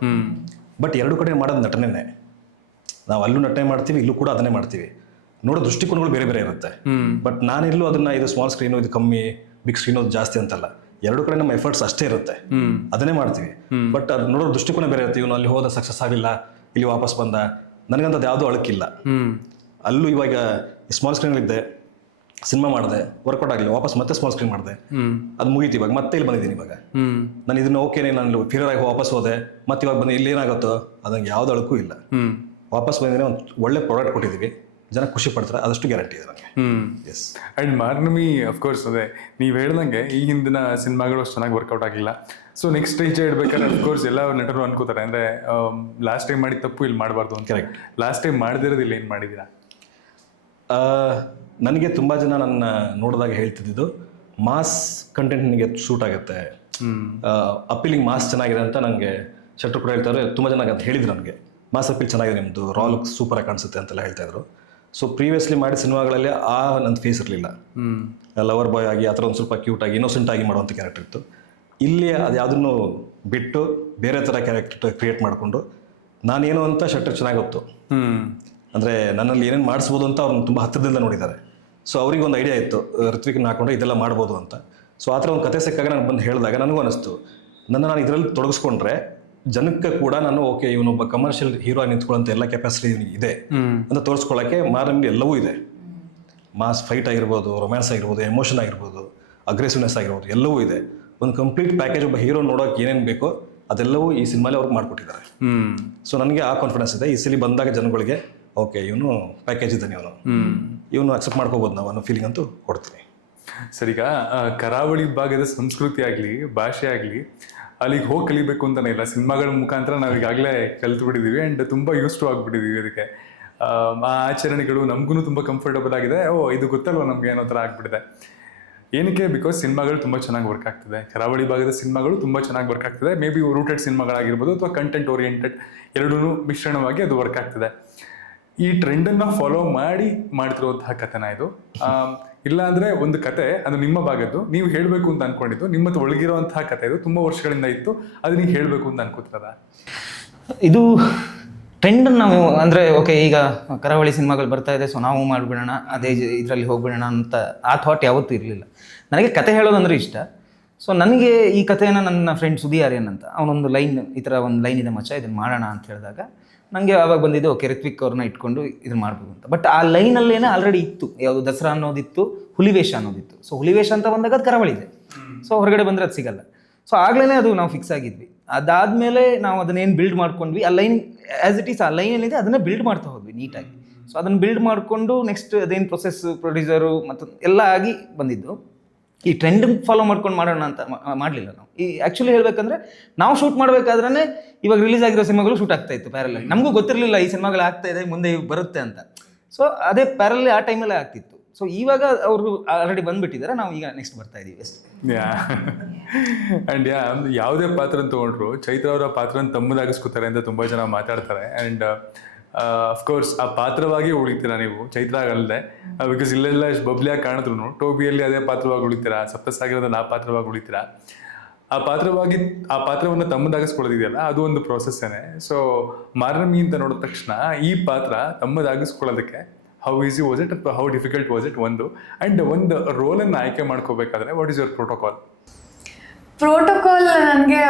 ಬಟ್ ಎರಡು ಕಡೆ ಮಾಡೋದು ನಟನೆನೇ. ನಾವು ಅಲ್ಲೂ ನಟನೆ ಮಾಡ್ತೀವಿ, ಇಲ್ಲೂ ಕೂಡ ಅದನ್ನೇ ಮಾಡ್ತೀವಿ. ನೋಡೋ ದೃಷ್ಟಿಕೋನಗಳು ಬೇರೆ ಬೇರೆ ಇರುತ್ತೆ. ಬಟ್ ನಾನೆಲ್ಲೂ ಅದನ್ನ ಇದು ಸ್ಮಾಲ್ ಸ್ಕ್ರೀನು ಇದು ಕಮ್ಮಿ, ಬಿಗ್ ಸ್ಕ್ರೀನ್ ಅದು ಜಾಸ್ತಿ ಅಂತಲ್ಲ. ಎರಡು ಕಡೆ ನಮ್ಮ ಎಫರ್ಟ್ಸ್ ಅಷ್ಟೇ ಇರುತ್ತೆ, ಅದನ್ನೇ ಮಾಡ್ತೀವಿ. ಬಟ್ ಅದು ನೋಡೋ ದೃಷ್ಟಿಕೋನ ಬೇರೆ ಇರುತ್ತೆ. ಇವನು ಅಲ್ಲಿ ಹೋದ ಸಕ್ಸಸ್ ಆಗಲಿಲ್ಲ, ಇಲ್ಲಿ ವಾಪಸ್ ಬಂದ, ನನಗಂತದ್ದು ಯಾವುದೂ ಅಳಕಿಲ್ಲ. ಅಲ್ಲೂ ಇವಾಗ ಸ್ಮಾಲ್ ಸ್ಕ್ರೀನಲ್ಲಿದ್ದೆ, ಸಿನಿಮಾ ಮಾಡಿದೆ, ವರ್ಕೌಟ್ ಆಗಲಿಲ್ಲ, ವಾಪಸ್ ಮತ್ತೆ ಸ್ಮಾಲ್ ಸ್ಕ್ರೀನ್ ಮಾಡಿದೆ, ಅದು ಮುಗೀತು. ಇವಾಗ ಮತ್ತೆ ಇಲ್ಲಿ ಬಂದಿದ್ದೀನಿ. ಇವಾಗ ನಾನು ಇದನ್ನ ಓಕೆನೆ, ನಾನು ಫೀಲರ್ ಆಗಿ ವಾಪಸ್ ಹೋದೆ, ಮತ್ತೆ ಇವಾಗ ಬಂದು ಇಲ್ಲಿ ಏನಾಗುತ್ತೋ ಅದಂಗೆ ಯಾವ್ದು ಅಳಕೂ ಇಲ್ಲ. ವಾಪಸ್ ಬಂದಿದ್ದೀನಿ, ಒಂದು ಒಳ್ಳೆ ಪ್ರಾಡಕ್ಟ್ ಕೊಟ್ಟಿದ್ದೀವಿ, ಜನ ಖುಷಿ ಪಡ್ತಾರೆ, ಅದಷ್ಟು ಗ್ಯಾರಂಟಿ ಇದೆ ನನಗೆ. ಎಸ್. ಆ್ಯಂಡ್ ಮಾರ್ನಮಿ ಅಫ್ಕೋರ್ಸ್ ಅದೇ ನೀವು ಹೇಳ್ದಂಗೆ ಈ ಹಿಂದಿನ ಸಿನಿಮಾಗಳು ಅಷ್ಟು ಚೆನ್ನಾಗಿ ವರ್ಕೌಟ್ ಆಗಿಲ್ಲ. ಸೊ ನೆಕ್ಸ್ಟ್ ಸ್ಟೇಜ್ ಇಡ್ಬೇಕಾದ್ರೆ ಅಫ್ಕೋರ್ಸ್ ಎಲ್ಲ ನಟರು ಅನ್ಕೋತಾರೆ, ಅಂದರೆ ಲಾಸ್ಟ್ ಟೈಮ್ ಮಾಡಿದ ತಪ್ಪು ಇಲ್ಲಿ ಮಾಡಬಾರ್ದು ಅಂತ. ಕರೆಕ್ಟ್. ಲಾಸ್ಟ್ ಟೈಮ್ ಮಾಡದಿರೋದಿಲ್ಲ, ಏನು ಮಾಡಿದ್ದೀರಾ? ನನಗೆ ತುಂಬ ಜನ ನನ್ನ ನೋಡಿದಾಗ ಹೇಳ್ತಿದ್ದು, ಮಾಸ್ ಕಂಟೆಂಟ್ ನನಗೆ ಸೂಟ್ ಆಗುತ್ತೆ, ಅಪೀಲಿಂಗ್ ಮಾಸ್ ಚೆನ್ನಾಗಿದೆ ಅಂತ ನನಗೆ ಶೆಟ್ರು ಕೂಡ ಹೇಳ್ತಾರೆ. ತುಂಬ ಜನ ಅಂತ ಹೇಳಿದ್ರು ನನಗೆ, ಮಾಸ್ ಅಪೀಲ್ ಚೆನ್ನಾಗಿದೆ ನಿಮ್ಮದು, ರಾ ಲುಕ್ ಸೂಪರಾಗಿ ಕಾಣಿಸುತ್ತೆ ಅಂತೆಲ್ಲ ಹೇಳ್ತಾಯಿದ್ರು. ಸೊ ಪ್ರೀವಿಯಸ್ಲಿ ಮಾಡಿದ ಸಿನಿಮಾಗಳಲ್ಲಿ ನನ್ನ ಫೇಸ್ ಇರಲಿಲ್ಲ, ಲವರ್ ಬಾಯ್ ಆಗಿ ಆ ಥರ ಒಂದು ಸ್ವಲ್ಪ ಕ್ಯೂಟ್ ಆಗಿ ಇನ್ನೋಸೆಂಟ್ ಆಗಿ ಮಾಡುವಂಥ ಕ್ಯಾರೆಕ್ಟರ್ ಇತ್ತು. ಇಲ್ಲಿ ಅದು ಯಾವುದನ್ನು ಬಿಟ್ಟು ಬೇರೆ ಥರ ಕ್ಯಾರೆಕ್ಟರ್ ಕ್ರಿಯೇಟ್ ಮಾಡಿಕೊಂಡು ನಾನೇನು ಅಂತ ಶೆಟ್ರ್ ಚೆನ್ನಾಗಿ ಗೊತ್ತು. ಅಂದರೆ ನನ್ನಲ್ಲಿ ಏನೇನು ಮಾಡಿಸ್ಬೋದು ಅಂತ ಅವ್ರನ್ನ ತುಂಬ ಹತ್ತಿರದಿಂದ ನೋಡಿದ್ದಾರೆ. ಸೊ ಅವ್ರಿಗೆ ಒಂದು ಐಡಿಯಾ ಇತ್ತು, ಋತ್ವಿಕ್ನ ಹಾಕೊಂಡ್ರೆ ಇದೆಲ್ಲ ಮಾಡ್ಬೋದು ಅಂತ. ಸೊ ಆ ಥರ ಒಂದು ಕತೆ ಸಿಕ್ಕಾಗ ನಾನು ಬಂದು ಹೇಳಿದಾಗ ನನಗೂ ಅನಿಸ್ತು, ನಾನು ಇದರಲ್ಲಿ ತೊಡಗಿಸ್ಕೊಂಡ್ರೆ ಜನಕ್ಕೆ ಕೂಡ ನಾನು ಓಕೆ ಇವನೊಬ್ಬ ಕಮರ್ಷಿಯಲ್ ಹೀರೋ ಆಗಿ ನಿಂತ್ಕೊಳ್ಳೋಂಥ ಎಲ್ಲ ಕೆಪಾಸಿಟಿ ಇದೆ ಅಂತ ತೋರಿಸ್ಕೊಳ್ಳೋಕ್ಕೆ ಮಾರ್ನಮಿಲಿ ಎಲ್ಲವೂ ಇದೆ. ಮಾಸ್ ಫೈಟ್ ಆಗಿರ್ಬೋದು, ರೊಮ್ಯಾನ್ಸ್ ಆಗಿರ್ಬೋದು, ಎಮೋಷನ್ ಆಗಿರ್ಬೋದು, ಅಗ್ರೆಸಿವ್ನೆಸ್ ಆಗಿರ್ಬೋದು, ಎಲ್ಲವೂ ಇದೆ. ಒಂದು ಕಂಪ್ಲೀಟ್ ಪ್ಯಾಕೇಜ್ ಒಬ್ಬ ಹೀರೋ ನೋಡೋಕೆ ಏನೇನು ಬೇಕೋ ಅದೆಲ್ಲವೂ ಈ ಸಿನಿಮಾಲಿ ಅವ್ರಿಗೆ ಮಾಡಿಕೊಟ್ಟಿದ್ದಾರೆ. ಸೊ ನನಗೆ ಆ ಕಾನ್ಫಿಡೆನ್ಸ್ ಇದೆ. ಈ ಸಲ ಬಂದಾಗ ಜನಗಳಿಗೆ ಓಕೆ ಇವನು ಪ್ಯಾಕೇಜ್ ಇದ್ದಾನೆ, ಇವನು ಅಕ್ಸೆಪ್ಟ್ ಮಾಡ್ಕೋಬೋದು ನಾವು ಅನ್ನೋ ಫೀಲಿಂಗ್ ಅಂತೂ ಕೊಡ್ತೀನಿ. ಸರ್, ಈಗ ಕರಾವಳಿ ಭಾಗದ ಸಂಸ್ಕೃತಿ ಆಗಲಿ ಭಾಷೆ ಆಗಲಿ ಅಲ್ಲಿಗೆ ಹೋಗಿ ಕಲಿಬೇಕು ಅಂತಲೇ ಇಲ್ಲ, ಸಿನಿಮಾಗಳ ಮುಖಾಂತರ ನಾವು ಈಗಾಗಲೇ ಕಲ್ತು ಬಿಟ್ಟಿದ್ದೀವಿ ಆ್ಯಂಡ್ ತುಂಬ ಯೂಸ್ ಟು ಆಗಿಬಿಟ್ಟಿದ್ದೀವಿ. ಅದಕ್ಕೆ ಆ ಆಚರಣೆಗಳು ನಮಗೂ ತುಂಬ ಕಂಫರ್ಟಬಲ್ ಆಗಿದೆ. ಇದು ಗೊತ್ತಲ್ವ ನಮಗೆ ಅನ್ನೋ ಥರ ಆಗ್ಬಿಟ್ಟಿದೆ. ಏನಕ್ಕೆ? ಬಿಕಾಸ್ ಸಿನಿಮಾಗಳು ತುಂಬ ಚೆನ್ನಾಗಿ ವರ್ಕ್ ಆಗ್ತಿದೆ. ಕರಾವಳಿ ಭಾಗದ ಸಿನಿಮಾಗಳು ತುಂಬ ಚೆನ್ನಾಗಿ ವರ್ಕ್ ಆಗ್ತಿದೆ. ಮೇ ಬಿ ರೂಟೆಡ್ ಸಿನಿಮಾಗಳಾಗಿರ್ಬೋದು ಅಥವಾ ಕಂಟೆಂಟ್ ಓರಿಯೆಂಟೆಡ್ ಎರಡೂ ಮಿಶ್ರಣವಾಗಿ ಅದು ವರ್ಕ್ ಆಗ್ತಿದೆ. ಈ ಟ್ರೆಂಡನ್ನು ಫಾಲೋ ಮಾಡ್ತಿರುವಂತಹ ಕಥೆನ ಇದು? ಇಲ್ಲ ಅಂದರೆ ಒಂದು ಕತೆ ಅದು ನಿಮ್ಮ ಭಾಗದ್ದು, ನೀವು ಹೇಳಬೇಕು ಅಂತ ಅನ್ಕೊಂಡಿದ್ದು, ನಿಮ್ಮದು ಒಳಗಿರುವಂತಹ ಕತೆ ಇದು, ತುಂಬ ವರ್ಷಗಳಿಂದ ಇತ್ತು, ಅದು ನೀವು ಹೇಳಬೇಕು ಅಂತ ಅನ್ಕೋತಿರದ? ಇದು ಟ್ರೆಂಡನ್ನು ನಾವು ಅಂದರೆ ಓಕೆ ಈಗ ಕರಾವಳಿ ಸಿನಿಮಾಗಳು ಬರ್ತಾ ಇದೆ, ಸೊ ನಾವು ಮಾಡಿಬಿಡೋಣ, ಅದೇ ಇದರಲ್ಲಿ ಹೋಗ್ಬಿಡೋಣ ಅಂತ ಆ ಥಾಟ್ ಯಾವತ್ತೂ ಇರಲಿಲ್ಲ. ನನಗೆ ಕತೆ ಹೇಳೋದಂದ್ರೆ ಇಷ್ಟ. ಸೊ ನನಗೆ ಈ ಕಥೆಯನ್ನು ನನ್ನ ಫ್ರೆಂಡ್ ಸುದಿ ಆರ್ಯನ್ ಅಂತ, ಅವನೊಂದು ಲೈನ್, ಈ ಥರ ಒಂದು ಲೈನ್ ಇದೆ ಮಚ್ಚ, ಇದನ್ನು ಮಾಡೋಣ ಅಂತ ಹೇಳಿದಾಗ ನನಗೆ ಆವಾಗ ಬಂದಿದ್ದು ಓಕೆ ಋತ್ವಿಕ್ ಅವ್ರನ್ನ ಇಟ್ಕೊಂಡು ಇದನ್ನು ಮಾಡ್ಬೋದು ಅಂತ. ಬಟ್ ಆ ಲೈನಲ್ಲೇನೇ ಆಲ್ರೆಡಿ ಇತ್ತು, ಯಾವುದು ದಸರಾ ಅನ್ನೋದಿತ್ತು, ಹುಲಿವೇಷ ಅನ್ನೋದಿತ್ತು. ಸೊ ಹುಲಿವೇಷ ಅಂತ ಬಂದಾಗ ಅದು ಕರಾವಳಿ ಇದೆ, ಸೊ ಹೊರಗಡೆ ಬಂದರೆ ಅದು ಸಿಗಲ್ಲ. ಸೊ ಆಗಲೇ ಅದು ನಾವು ಫಿಕ್ಸ್ ಆಗಿದ್ವಿ. ಅದಾದಮೇಲೆ ನಾವು ಅದನ್ನೇನು ಬಿಲ್ಡ್ ಮಾಡ್ಕೊಂಡ್ವಿ, ಆ ಲೈನ್ ಆ್ಯಸ್ ಇಟ್ ಈಸ್ ಆ ಲೈನ್ ಏನಿದೆ ಅದನ್ನೇ ಬಿಲ್ಡ್ ಮಾಡ್ತಾ ಹೋದ್ವಿ ನೀಟಾಗಿ. ಸೊ ಅದನ್ನು ಬಿಲ್ಡ್ ಮಾಡಿಕೊಂಡು ನೆಕ್ಸ್ಟ್ ಅದೇನು ಪ್ರೊಸೆಸ್, ಪ್ರೊಡ್ಯೂಸರು ಮತ್ತು ಎಲ್ಲ ಆಗಿ ಬಂದಿದ್ದು. ಈ ಟ್ರೆಂಡ್ ಫಾಲೋ ಮಾಡ್ಕೊಂಡು ಮಾಡೋಣ ಅಂತ ಮಾಡಲಿಲ್ಲ ನಾವು. ಈ ಆ್ಯಕ್ಚುಲಿ ಹೇಳಬೇಕಂದ್ರೆ ನಾವು ಶೂಟ್ ಮಾಡಬೇಕಾದ್ರೆ ಇವಾಗ ರಿಲೀಸ್ ಆಗಿರೋ ಸಿನಿಮಾಗಳು ಶೂಟ್ ಆಗ್ತಾ ಇತ್ತು ಪ್ಯಾರಲಲ್ಲಿ. ನಮಗೂ ಗೊತ್ತಿರಲಿಲ್ಲ ಈ ಸಿನಿಮಾಗಳು ಆಗ್ತಾ ಇದೆ, ಮುಂದೆ ಬರುತ್ತೆ ಅಂತ. ಸೊ ಅದೇ ಪ್ಯಾರಲಲ್ಲಿ ಆ ಟೈಮಲ್ಲೇ ಆಗ್ತಿತ್ತು. ಸೊ ಇವಾಗ ಅವರು ಆಲ್ರೆಡಿ ಬಂದುಬಿಟ್ಟಿದ್ದಾರೆ, ನಾವು ಈಗ ನೆಕ್ಸ್ಟ್ ಬರ್ತಾ ಇದ್ದೀವಿ ಅಷ್ಟೇ. ಆ್ಯಂಡ್ ಯಾವುದೇ ಪಾತ್ರ ತೊಗೊಂಡ್ರು ಚೈತ್ರ ಅವರ ಪಾತ್ರನ ತಮ್ಮದಾಗಿಸ್ಕೊತಾರೆ ಅಂತ ತುಂಬ ಜನ ಮಾತಾಡ್ತಾರೆ. ಆ್ಯಂಡ್ ಅಫ್ಕೋರ್ಸ್ ಆ ಪಾತ್ರವಾಗಿ ಉಳಿತೀರಾ ನೀವು, ಚೈತ್ರ ಆಗಲ್ಲದೆ. ಬಿಕಾಸ್ ಇಲ್ಲೆಲ್ಲ ಎಷ್ಟು ಬಬ್ಲಿಯಾಗಿ ಕಾಣಿದ್ರು ಟೋಬಿಯಲ್ಲಿ ಅದೇ ಪಾತ್ರವಾಗಿ ಉಳಿತೀರಾ, ಸಪ್ತಸಾಗರದಲ್ಲಿ ಆ ಪಾತ್ರವಾಗಿ ಉಳಿತೀರಾ. ಆ ಪಾತ್ರವನ್ನು ತಮ್ಮದಾಗಿಸ್ಕೊಳ್ಳೋದಿದೆಯಲ್ಲ, ಅದು ಒಂದು ಪ್ರೋಸೆಸ್ಸೇನೆ. ಸೊ ಮಾರ್ನಮಿ ಅಂತ ನೋಡಿದ ತಕ್ಷಣ ಈ ಪಾತ್ರ ತಮ್ಮದಾಗಿಸ್ಕೊಳ್ಳೋದಕ್ಕೆ ಹೌ ಈಸಿ ವಾಸ್ ಇಟ್ ಅಥವಾ ಹೌ ಡಿಫಿಕಲ್ಟ್ ವಾಸ್ ಇಟ್ ಒಂದು? ಆ್ಯಂಡ್ ಒಂದು ರೋಲನ್ನು ಆಯ್ಕೆ ಮಾಡ್ಕೋಬೇಕಾದ್ರೆ what is your protocol? Protocol ನನಗೆ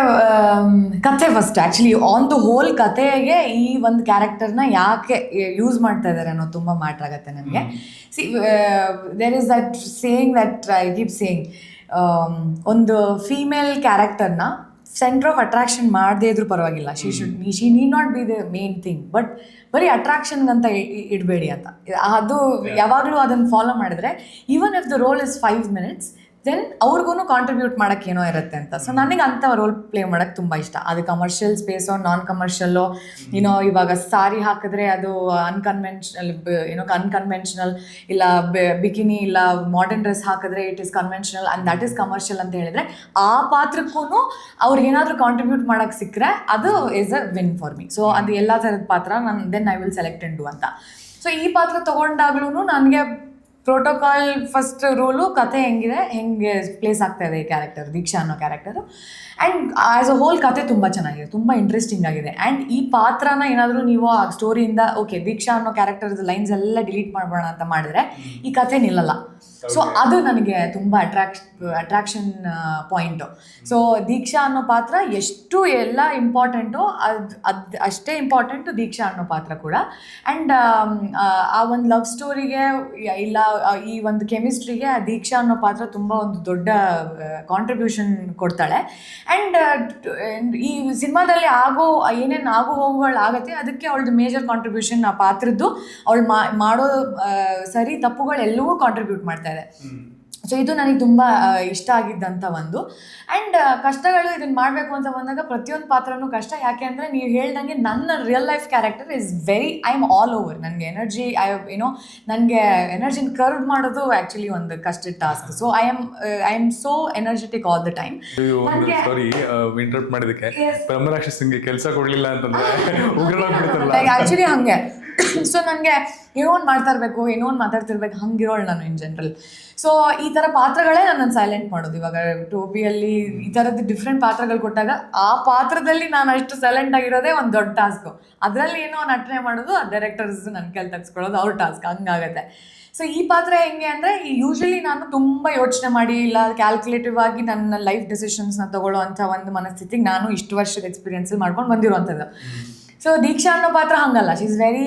ಕತೆ first actually on the whole ಕತೆಗೆ ಈ ಒಂದು ಕ್ಯಾರೆಕ್ಟರ್ನ ಯಾಕೆ ಯೂಸ್ ಮಾಡ್ತಾ ಇದ್ದಾರೆ ಅನ್ನೋದು ತುಂಬ ಮ್ಯಾಟ್ರ್ ಆಗುತ್ತೆ ನನಗೆ. See there is that saying that I keep saying, ಒಂದು ಫೀಮೇಲ್ ಕ್ಯಾರೆಕ್ಟರ್ನ ಸೆಂಟರ್ ಆಫ್ ಅಟ್ರಾಕ್ಷನ್ ಮಾಡದೇ ಇದ್ರೂ ಪರವಾಗಿಲ್ಲ, she need not be the main thing, but ಬರೀ ಅಟ್ರಾಕ್ಷನ್ಗಂತ ಇಡಬೇಡಿ ಅಂತ. ಅದು ಯಾವಾಗಲೂ ಅದನ್ನು ಫಾಲೋ ಮಾಡಿದ್ರೆ even if the role is 5 minutes then ಅವ್ರಿಗೂ ಕಾಂಟ್ರಿಬ್ಯೂಟ್ ಮಾಡೋಕ್ಕೆ ಏನೋ ಇರುತ್ತೆ ಅಂತ. ಸೊ ನನಗೆ ಅಂಥ ರೋಲ್ ಪ್ಲೇ ಮಾಡೋಕ್ಕೆ ತುಂಬ ಇಷ್ಟ. ಅದು ಕಮರ್ಷಿಯಲ್ ಸ್ಪೇಸೋ ನಾನ್ ಕಮರ್ಷಿಯಲ್ಲೋ, ಇವಾಗ ಸಾರಿ ಹಾಕಿದ್ರೆ ಅದು ಅನ್ಕನ್ವೆನ್ಷನಲ್, ಇಲ್ಲ ಬಿಕಿನಿ ಇಲ್ಲ ಮಾಡರ್ನ್ ಡ್ರೆಸ್ ಹಾಕಿದ್ರೆ it is conventional and that is commercial ಅಂತ ಹೇಳಿದ್ರೆ ಆ ಪಾತ್ರಕ್ಕೂ ಅವ್ರಿಗೇನಾದರೂ ಕಾಂಟ್ರಿಬ್ಯೂಟ್ ಮಾಡೋಕ್ಕೆ ಸಿಕ್ಕರೆ ಅದು is a win for me. So ಅದು ಎಲ್ಲ ಥರದ ಪಾತ್ರ ನಾನು then I will select and do ಅಂತ. ಸೊ ಈ ಪಾತ್ರ ತೊಗೊಂಡಾಗ್ಲೂ ನನಗೆ ಪ್ರೋಟೋಕಾಲ್ ಫಸ್ಟ್ ರೂಲು ಕತೆ ಹೆಂಗೆ ಪ್ಲೇಸ್ ಆಗ್ತಾ ಇದೆ ಈ ಕ್ಯಾರೆಕ್ಟರ್, ದೀಕ್ಷಾ ಅನ್ನೋ character. And as a hole ಕತೆ ತುಂಬ ಚೆನ್ನಾಗಿದೆ, ತುಂಬ ಇಂಟ್ರೆಸ್ಟಿಂಗ್ ಆಗಿದೆ. ಆ್ಯಂಡ್ ಈ ಪಾತ್ರನ ಏನಾದರೂ ನೀವು ಆ ಸ್ಟೋರಿಯಿಂದ ಓಕೆ ದೀಕ್ಷಾ ಅನ್ನೋ ಕ್ಯಾರೆಕ್ಟರ್ದು ಲೈನ್ಸ್ ಎಲ್ಲ ಡಿಲೀಟ್ ಮಾಡ್ಬೋಣ ಅಂತ ಮಾಡಿದ್ರೆ ಈ ಕತೆ ನಿಲ್ಲಲ್ಲ. ಸೊ ಅದು ನನಗೆ ತುಂಬ ಅಟ್ರಾಕ್ಷನ್ ಪಾಯಿಂಟು. ಸೊ ದೀಕ್ಷಾ ಅನ್ನೋ ಪಾತ್ರ ಎಷ್ಟು ಎಲ್ಲ ಇಂಪಾರ್ಟೆಂಟು, ಅದು ಅಷ್ಟೇ ಇಂಪಾರ್ಟೆಂಟು ದೀಕ್ಷಾ ಅನ್ನೋ ಪಾತ್ರ ಕೂಡ. ಆ್ಯಂಡ್ ಆ ಒಂದು ಲವ್ ಸ್ಟೋರಿಗೆ ಇಲ್ಲ ಈ ಒಂದು ಕೆಮಿಸ್ಟ್ರಿಗೆ ಆ ದೀಕ್ಷಾ ಅನ್ನೋ ಪಾತ್ರ ತುಂಬ ಒಂದು ದೊಡ್ಡ ಕಾಂಟ್ರಿಬ್ಯೂಷನ್ ಕೊಡ್ತಾಳೆ. ಆ್ಯಂಡ್ ಈ ಸಿನಿಮಾದಲ್ಲಿ ಏನೇನು ಹೋಗುಗಳು ಆಗುತ್ತೆ ಅದಕ್ಕೆ ಅವಳದು ಮೇಜರ್ ಕಾಂಟ್ರಿಬ್ಯೂಷನ್ ಆ ಪಾತ್ರದ್ದು, ಅವಳು ಮಾಡೋ ಸರಿ ತಪ್ಪುಗಳೆಲ್ಲವೂ ಕಾಂಟ್ರಿಬ್ಯೂಟ್ ಮಾಡ್ತಾ ಇದೆ. ಸೊ ಇದು ನನಗೆ ತುಂಬ ಇಷ್ಟ ಆಗಿದ್ದಂಥ ಒಂದು. ಆ್ಯಂಡ್ ಕಷ್ಟಗಳು ಇದನ್ನು ಮಾಡಬೇಕು ಅಂತ ಬಂದಾಗ ಪ್ರತಿಯೊಂದು ಪಾತ್ರನೂ ಕಷ್ಟ. ಯಾಕೆ ಅಂದರೆ ನೀವು ಹೇಳ್ದಂಗೆ ನನ್ನ real life character is very I am all over. ನನಗೆ ಎನರ್ಜಿ ನನಗೆ ಎನರ್ಜಿನ ಕರ್ವ್ ಮಾಡೋದು ಆ್ಯಕ್ಚುಲಿ ಒಂದು ಕಷ್ಟದ task. So I am so energetic all the time. Sorry interrupt ಮಾಡಿದಕ್ಕೆ, ಬ್ರಹ್ಮರಾಕ್ಷಸಿಂಗೆ ಕೆಲಸ ಕೊಡಲಿಲ್ಲ ಅಂತಂದ್ರೆ ಆ್ಯಕ್ಚುಲಿ ಹಾಗೆ ಸೊ ನನಗೆ ಏನೋ ಒಂದು ಮಾಡ್ತಾ ಇರಬೇಕು, ಏನೋ ಒಂದು ಮಾತಾಡ್ತಿರ್ಬೇಕು, ಹಂಗಿರೋಳು ನಾನು ಇನ್ ಜನರಲ್. ಸೊ ಈ ಥರ ಪಾತ್ರಗಳೇ ನನ್ನನ್ನು ಸೈಲೆಂಟ್ ಮಾಡೋದು. ಇವಾಗ ಟೋಪಿಯಲ್ಲಿ ಈ ಥರದ್ದು ಡಿಫ್ರೆಂಟ್ ಪಾತ್ರಗಳು ಕೊಟ್ಟಾಗ ಆ ಪಾತ್ರದಲ್ಲಿ ನಾನು ಅಷ್ಟು ಸೈಲೆಂಟ್ ಆಗಿರೋದೇ ಒಂದು ದೊಡ್ಡ ಟಾಸ್ಕು. ಅದರಲ್ಲಿ ಏನೋ ನಟನೆ ಮಾಡೋದು ಆ ಡೈರೆಕ್ಟರ್ಸ್ ನನ್ನ ಕೈಲಿ ತೆಗೆಸ್ಕೊಳ್ಳೋದು ಅವ್ರ ಟಾಸ್ಕ್, ಹಂಗಾಗತ್ತೆ. ಸೊ ಈ ಪಾತ್ರ ಹೆಂಗೆ ಅಂದರೆ, ಯೂಶ್ವಲಿ ನಾನು ತುಂಬ ಯೋಚನೆ ಮಾಡಿ ಇಲ್ಲ ಕ್ಯಾಲ್ಕುಲೇಟಿವ್ ಆಗಿ ನನ್ನ ಲೈಫ್ ಡಿಸಿಷನ್ಸ್ನ ತಗೊಳ್ಳೋ ಅಂಥ ಒಂದು ಮನಸ್ಥಿತಿಗೆ ನಾನು ಇಷ್ಟು ವರ್ಷದ ಎಕ್ಸ್ಪೀರಿಯನ್ಸಲ್ಲಿ ಮಾಡ್ಕೊಂಡು ಬಂದಿರುವಂಥದ್ದು. ಸೊ ದೀಕ್ಷಾ ಅನ್ನೋ ಪಾತ್ರ ಹಂಗಲ್ಲ. She is very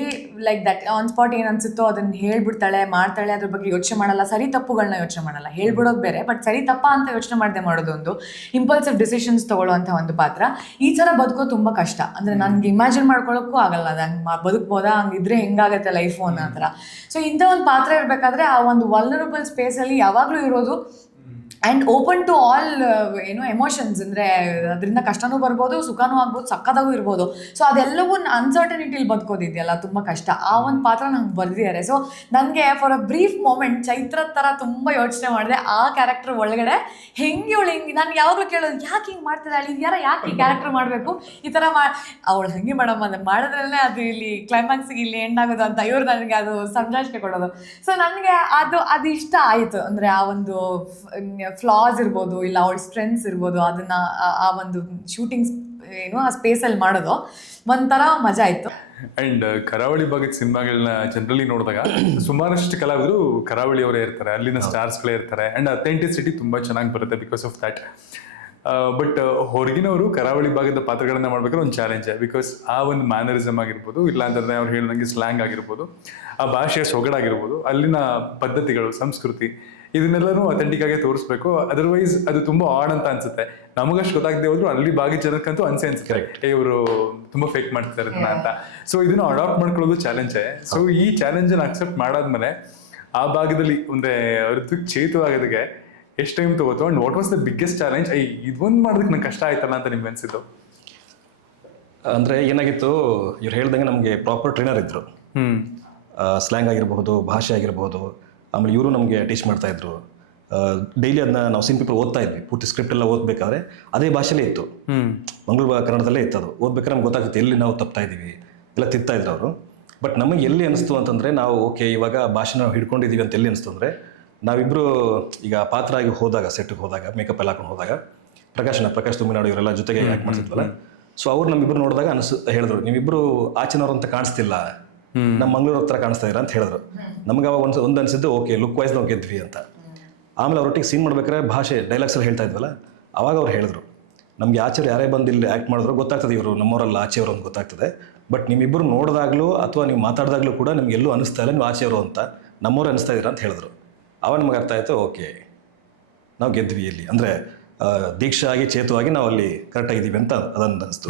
like that. On spot ಏನು ಅನ್ಸುತ್ತೋ ಅದನ್ನು ಹೇಳ್ಬಿಡ್ತಾಳೆ, ಮಾಡ್ತಾಳೆ, ಅದ್ರ ಬಗ್ಗೆ ಯೋಚನೆ ಮಾಡಲ್ಲ, ಸರಿ ತಪ್ಪುಗಳನ್ನ ಯೋಚನೆ ಮಾಡಲ್ಲ. ಹೇಳ್ಬಿಡೋದು ಬೇರೆ, ಬಟ್ ಸರಿ ತಪ್ಪ ಅಂತ ಯೋಚನೆ ಮಾಡದೆ ಮಾಡೋದು ಒಂದು ಇಂಪಲ್ಸಿವ್ ಡಿಸಿಷನ್ಸ್ ತೊಗೊಳ್ಳೋವಂಥ ಒಂದು ಪಾತ್ರ. ಈ ಥರ ಬದುಕೋ ತುಂಬ ಕಷ್ಟ. ಅಂದರೆ ನನಗೆ ಇಮ್ಯಾಜಿನ್ ಮಾಡ್ಕೊಳ್ಳೋಕ್ಕೂ ಆಗಲ್ಲ, ಅದು ಹಂಗೆ ಬದುಕ್ಬೋದಾ, ಹಂಗಿದ್ರೆ ಹೆಂಗಾಗತ್ತೆ ಲೈಫು ಅನ್ನೋ ಥರ. ಸೊ ಇಂಥ ಒಂದು ಪಾತ್ರ ಇರಬೇಕಾದ್ರೆ ಆ ಒಂದು ವಲ್ನರಬಲ್ ಸ್ಪೇಸಲ್ಲಿ ಯಾವಾಗಲೂ ಇರೋದು ಆ್ಯಂಡ್ ಓಪನ್ ಟು ಆಲ್ ಏನೋ ಎಮೋಷನ್ಸ್. ಅಂದರೆ ಅದರಿಂದ ಕಷ್ಟನೂ ಬರ್ಬೋದು, ಸುಖನೂ ಆಗ್ಬೋದು, ಸಕ್ಕದಾಗೂ ಇರ್ಬೋದು. ಸೊ ಅದೆಲ್ಲವೂ ಅನ್ಸರ್ಟನಿಟಿಲಿ ಬದುಕೋದಿದೆಯಲ್ಲ, ತುಂಬ ಕಷ್ಟ. ಆ ಒಂದು ಪಾತ್ರ ನಂಗೆ ಬರೆದಿದ್ದಾರೆ. ಸೊ ನನಗೆ for a brief moment Chaitra ಥರ ತುಂಬ ಯೋಚನೆ ಮಾಡಿದೆ ಆ ಕ್ಯಾರೆಕ್ಟರ್ ಒಳಗಡೆ ಹೆಂಗೆ ನಾನು ಯಾವಾಗಲೂ ಕೇಳೋದು, ಯಾಕೆ ಹಿಂಗೆ ಮಾಡ್ತಿದ್ದಾಳೆ, ಇದು ಯಾಕೆ ಈ ಕ್ಯಾರೆಕ್ಟರ್ ಮಾಡಬೇಕು, ಈ ಥರ ಅವಳು ಹಂಗೆ ಮಾಡಮ್ಮ, ಅದನ್ನು ಮಾಡಿದ್ರಲ್ಲೇ ಅದು ಇಲ್ಲಿ ಕ್ಲೈಮ್ಯಾಕ್ಸಿಗೆ ಇಲ್ಲಿ ಎಂಡ್ ಆಗೋದು ಅಂತ ಇವ್ರು ನನಗೆ ಅದು ಸಂಜಾಯಿಷೆ ಕೊಡೋದು. ಸೊ ನನಗೆ ಅದು ಇಷ್ಟ ಆಯಿತು. ಅಂದರೆ ಆ ಒಂದು ಫ್ಲಾಸ್ ಇರ್ಬೋದು, ಇಲ್ಲ ಅವಳ ಸ್ಟ್ರೆಂತ್ಸ್ ಇರ್ಬೋದು, ಅದನ್ನು ಆ ಒಂದು ಶೂಟಿಂಗ್ ಏನು ಆ ಸ್ಪೇಸಲ್ಲಿ ಮಾಡೋದು ಒಂಥರ ಮಜಾ ಇತ್ತು. ಆ್ಯಂಡ್ ಕರಾವಳಿ ಭಾಗದ ಸಿನಿಮಾಗಳನ್ನ ಜನರಲಿ ನೋಡಿದಾಗ ಸುಮಾರಷ್ಟು ಕಲಾವಿದರು ಕರಾವಳಿಯವರೇ ಇರ್ತಾರೆ, ಅಲ್ಲಿನ ಸ್ಟಾರ್ಸ್ಗಳೇ ಇರ್ತಾರೆ. ಆ್ಯಂಡ್ ಅಥೆಂಟಿಸಿಟಿ ತುಂಬ ಚೆನ್ನಾಗಿ ಬರುತ್ತೆ ಬಿಕಾಸ್ ಆಫ್ ದ್ಯಾಟ್. ಬಟ್ ಹೊರಗಿನವರು ಕರಾವಳಿ ಭಾಗದ ಪಾತ್ರಗಳನ್ನ ಮಾಡ್ಬೇಕಾದ್ರೆ ಒಂದು ಚಾಲೆಂಜ್. ಬಿಕಾಸ್ ಆ ಒಂದು ಮ್ಯಾನರಿಸಮ್ ಆಗಿರ್ಬೋದು, ಇಲ್ಲ ಅಂತಂದರೆ ಅವ್ರು ಹೇಳಿದಂಗೆ ಸ್ಲ್ಯಾಂಗ್ ಆಗಿರ್ಬೋದು, ಆ ಭಾಷೆಯ ಸೊಗಡಾಗಿರ್ಬೋದು, ಅಲ್ಲಿನ ಪದ್ಧತಿಗಳು, ಸಂಸ್ಕೃತಿ, ಇದನ್ನೆಲ್ಲನೂ ಅಥೆಂಟಿಕ್ ಆಗಿ ತೋರಿಸ್ಬೇಕು. ಅದರ್ವೈಸ್ ಅದು ತುಂಬ ಆಡ್ ಅಂತ ಅನ್ಸುತ್ತೆ. ನಮಗಷ್ಟು ಗೊತ್ತಾಗದೆ ಹೋದ್ರು ಅಲ್ಲಿ ಭಾಗಿ ಜನಕ್ಕಂತೂ ಅನ್ಸುತ್ತೆ ಇವರು ತುಂಬ ಫೇಕ್ ಮಾಡ್ತಿದ್ದಾರೆ ಇದನ್ನ ಅಂತ. ಸೊ ಇದನ್ನ ಅಡಾಪ್ಟ್ ಮಾಡ್ಕೊಳ್ಳೋದು ಚಾಲೆಂಜೇ. ಸೊ ಈ ಚಾಲೆಂಜನ್ನು ಅಕ್ಸೆಪ್ಟ್ ಮಾಡಾದ್ಮೇಲೆ ಆ ಭಾಗದಲ್ಲಿ ಒಂದೇ ಅವ್ರದ್ದು ಚೇತು ಆಗೋದಕ್ಕೆ ಎಷ್ಟು ಟೈಮ್ ತಗೋತು? And what was the biggest challenge? ಇದೊಂದು ಮಾಡೋದಕ್ಕೆ ನಂಗೆ ಕಷ್ಟ ಆಯ್ತಲ್ಲ ಅಂತ ನಿಮ್ಗೆ ಅನ್ಸಿದ್ದು? ಅಂದರೆ ಏನಾಗಿತ್ತು, ಇವ್ರು ಹೇಳ್ದಂಗೆ ನಮಗೆ ಪ್ರಾಪರ್ ಟ್ರೈನರ್ ಇದ್ರು. ಸ್ಲ್ಯಾಂಗ್ ಆಗಿರಬಹುದು, ಭಾಷೆ ಆಗಿರಬಹುದು. ಆಮೇಲೆ ಇವರು ನಮಗೆ ಟೀಚ್ ಮಾಡ್ತಾಯಿದ್ರು. ಡೈಲಿ ಅದನ್ನ ನಾವು ಸೀನ್ ಪೇಪರ್ ಓದ್ತಾ ಇದ್ವಿ. ಪೂರ್ತಿ ಸ್ಕ್ರಿಪ್ಟ್ ಎಲ್ಲ ಓದಬೇಕಾದ್ರೆ ಅದೇ ಭಾಷೆಲೇ ಇತ್ತು, ಮಂಗಳೂರು ಕನ್ನಡದಲ್ಲೇ ಇತ್ತು. ಅದು ಓದ್ಬೇಕಾದ್ರೆ ನಮ್ಗೆ ಗೊತ್ತಾಗುತ್ತೆ ಎಲ್ಲಿ ನಾವು ತಪ್ತಾ ಇದ್ದೀವಿ, ಎಲ್ಲ ತಿರ್ತಾ ಇದ್ರು ಅವರು. ಬಟ್ ನಮಗೆ ಎಲ್ಲಿ ಅನಿಸ್ತು ಅಂತಂದರೆ, ನಾವು ಓಕೆ ಇವಾಗ ಭಾಷೆ ನಾವು ಹಿಡ್ಕೊಂಡಿದ್ದೀವಿ ಅಂತ ಎಲ್ಲಿ ಅನಿಸ್ತು ಅಂದರೆ, ನಾವಿಬ್ಬರು ಈಗ ಪಾತ್ರ ಆಗಿ ಹೋದಾಗ, ಸೆಟ್ಗೆ ಹೋದಾಗ, ಮೇಕಪ್ ಎಲ್ಲ ಹಾಕೊಂಡು ಹೋದಾಗ, ಪ್ರಕಾಶ್ ತುಮ್ಮಿನಾಡು ಇವರೆಲ್ಲ ಜೊತೆಗೆ ಆ್ಯಕ್ಟ್ ಮಾಡ್ತಿದ್ವಲ್ಲ. ಸೊ ಅವ್ರು ನಮ್ಮಿಬ್ಬರು ನೋಡಿದಾಗ ಹೇಳಿದ್ರು, ನೀವಿಬ್ಬರು ಆಚಿನವ್ರು ಅಂತ ಕಾಣಿಸ್ತಿಲ್ಲ, ನಮ್ಮ ಮಂಗಳೂರು ಹತ್ರ ಕಾಣಿಸ್ತಾ ಇರ ಅಂತ ಹೇಳಿದ್ರು. ನಮ್ಗೆ ಅವಾಗ ಒಂದು ಅನಿಸಿದ್ದು, ಓಕೆ ಲುಕ್ ವೈಸ್ ನಾವು ಗೆದ್ವಿ ಅಂತ. ಆಮೇಲೆ ಅವರೊಟ್ಟಿಗೆ ಸೀನ್ ಮಾಡ್ಬೇಕಾದ್ರೆ ಭಾಷೆ ಡೈಲಾಗ್ಸ್ ಎಲ್ಲ ಹೇಳ್ತಾ ಇದ್ವಲ್ಲ, ಅವಾಗ ಅವ್ರು ಹೇಳಿದ್ರು, ನಮಗೆ ಆಚೆರು ಯಾರೇ ಬಂದು ಇಲ್ಲಿ ಆ್ಯಕ್ಟ್ ಮಾಡಿದ್ರು ಗೊತ್ತಾಗ್ತದೆ ಇವರು ನಮ್ಮವರಲ್ಲ ಆಚೆಯವರು ಅಂತ ಗೊತ್ತಾಗ್ತದೆ. ಬಟ್ ನಿಮ್ಮಿಬ್ಬರು ನೋಡಿದಾಗಲೂ ಅಥವಾ ನೀವು ಮಾತಾಡಿದಾಗಲೂ ಕೂಡ ನಿಮ್ಗೆ ಎಲ್ಲೂ ಅನಿಸ್ತಾ ಇಲ್ಲ ನೀವು ಆಚೆಯವರು ಅಂತ, ನಮ್ಮವ್ರು ಅನಿಸ್ತಾ ಇದ್ದೀರಾ ಅಂತ ಹೇಳಿದ್ರು. ಅವಾಗ ನಮಗೆ ಅರ್ಥ ಆಯಿತು, ಓಕೆ ನಾವು ಗೆದ್ವಿ ಇಲ್ಲಿ. ಅಂದರೆ ದೀಕ್ಷಾ ಆಗಿ ಚೇತು ಆಗಿ ನಾವು ಅಲ್ಲಿ ಕರೆಕ್ಟಾಗಿದ್ದೀವಿ ಅಂತ ಅದನ್ನು ಅನಿಸ್ತು.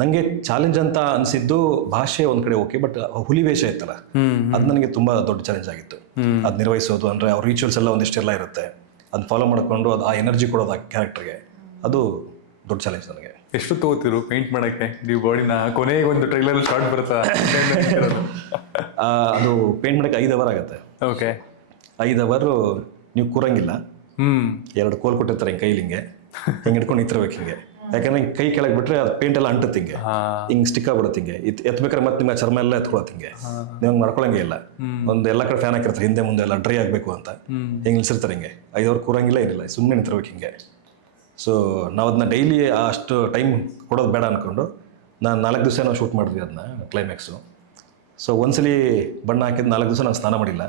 ನನಗೆ ಚಾಲೆಂಜ್ ಅಂತ ಅನಿಸಿದ್ದು ಭಾಷೆ ಒಂದು ಕಡೆ ಓಕೆ, ಬಟ್ ಹುಲಿ ವೇಷ ಇತ್ತಲ್ಲ, ಅದು ನನಗೆ ತುಂಬ ದೊಡ್ಡ ಚಾಲೆಂಜ್ ಆಗಿತ್ತು. ಅದು ನಿರ್ವಹಿಸೋದು, ಅಂದರೆ ಅವ್ರ ರಿಚುವಲ್ಸ್ ಎಲ್ಲ ಒಂದಿಷ್ಟೆಲ್ಲ ಇರುತ್ತೆ, ಅದನ್ನ ಫಾಲೋ ಮಾಡಿಕೊಂಡು ಅದು ಆ ಎನರ್ಜಿ ಕೊಡೋದು ಆ ಕ್ಯಾರೆಕ್ಟರ್ಗೆ, ಅದು ದೊಡ್ಡ ಚಾಲೆಂಜ್ ನನಗೆ. ಎಷ್ಟು ತಗೋತಿರು ಪೇಂಟ್ ಮಾಡೋಕ್ಕೆ ನೀವು ಬಾಡಿನ? ಕೊನೆಗೆ ಒಂದು ಟ್ರೈಲರ್ ಶಾರ್ಟ್ ಬರುತ್ತಾ? ಅದು ಪೇಂಟ್ ಮಾಡೋಕ್ಕೆ 5 ಅವರ್ ಆಗುತ್ತೆ. ಓಕೆ, 5 ಅವರು ನೀವು ಕೂರಂಗಿಲ್ಲ. 2 ಕೋಲ್ ಕೊಟ್ಟಿರ್ತಾರೆ ಹಿಂಗೆ ಕೈಲಿ, ಹಿಂಗೆ ಹಿಡ್ಕೊಂಡು ನಿಂತಿರ್ಬೇಕು ಹಿಂಗೆ. ಯಾಕಂದ್ರೆ ಹಿಂಗೆ ಕೈ ಕೆಳಗೆ ಬಿಟ್ರೆ ಅದು ಪೇಂಟ್ ಎಲ್ಲ ಅಂಟುತ್ತೆ, ಹಿಂಗೆ ಸ್ಟಿಕ್ ಆಗ್ಬಿಡುತ್ತೆ. ಹಿಂಗೆ ಎತ್ಬೇಕಾದ್ರೆ ಮತ್ತೆ ನಿಮ್ಮ ಚರ್ಮ ಎಲ್ಲ ಎತ್ಕೊಳತ್ತೆ. ಹಿಂಗೆ ನೀವು ಮಾಡ್ಕೊಳಂಗೆ ಇಲ್ಲ. ಒಂದು ಎಲ್ಲ ಕಡೆ ಫ್ಯಾನ್ ಹಾಕಿರ್ತಾರೆ ಹಿಂದೆ ಮುಂದೆ ಎಲ್ಲ ಡ್ರೈ ಆಗಬೇಕು ಅಂತ, ಹಿಂಗೆ ನಿಲ್ಸಿರ್ತಾರೆ. ಹಿಂಗೆ 5 ಅವರ್ ಕೂರಂಗಿಲ್ಲ, ಏನಿಲ್ಲ, ಸುಮ್ಮನೆ ನಿಂತಿರ್ಬೇಕು ಹಿಂಗೆ. ಸೊ ನಾವು ಅದನ್ನ ಡೈಲಿ ಅಷ್ಟು ಟೈಮ್ ಕೊಡೋದು ಬೇಡ ಅಂದ್ಕೊಂಡು ನಾನು 4 ದಿವಸ ನಾವು ಶೂಟ್ ಮಾಡಿದ್ವಿ ಅದನ್ನ ಕ್ಲೈಮ್ಯಾಕ್ಸು. ಸೊ ಒಂದ್ಸಲಿ ಬಣ್ಣ ಹಾಕಿದ್ದು 4 ದಿವಸ ನಾನು ಸ್ನಾನ ಮಾಡಿಲ್ಲ.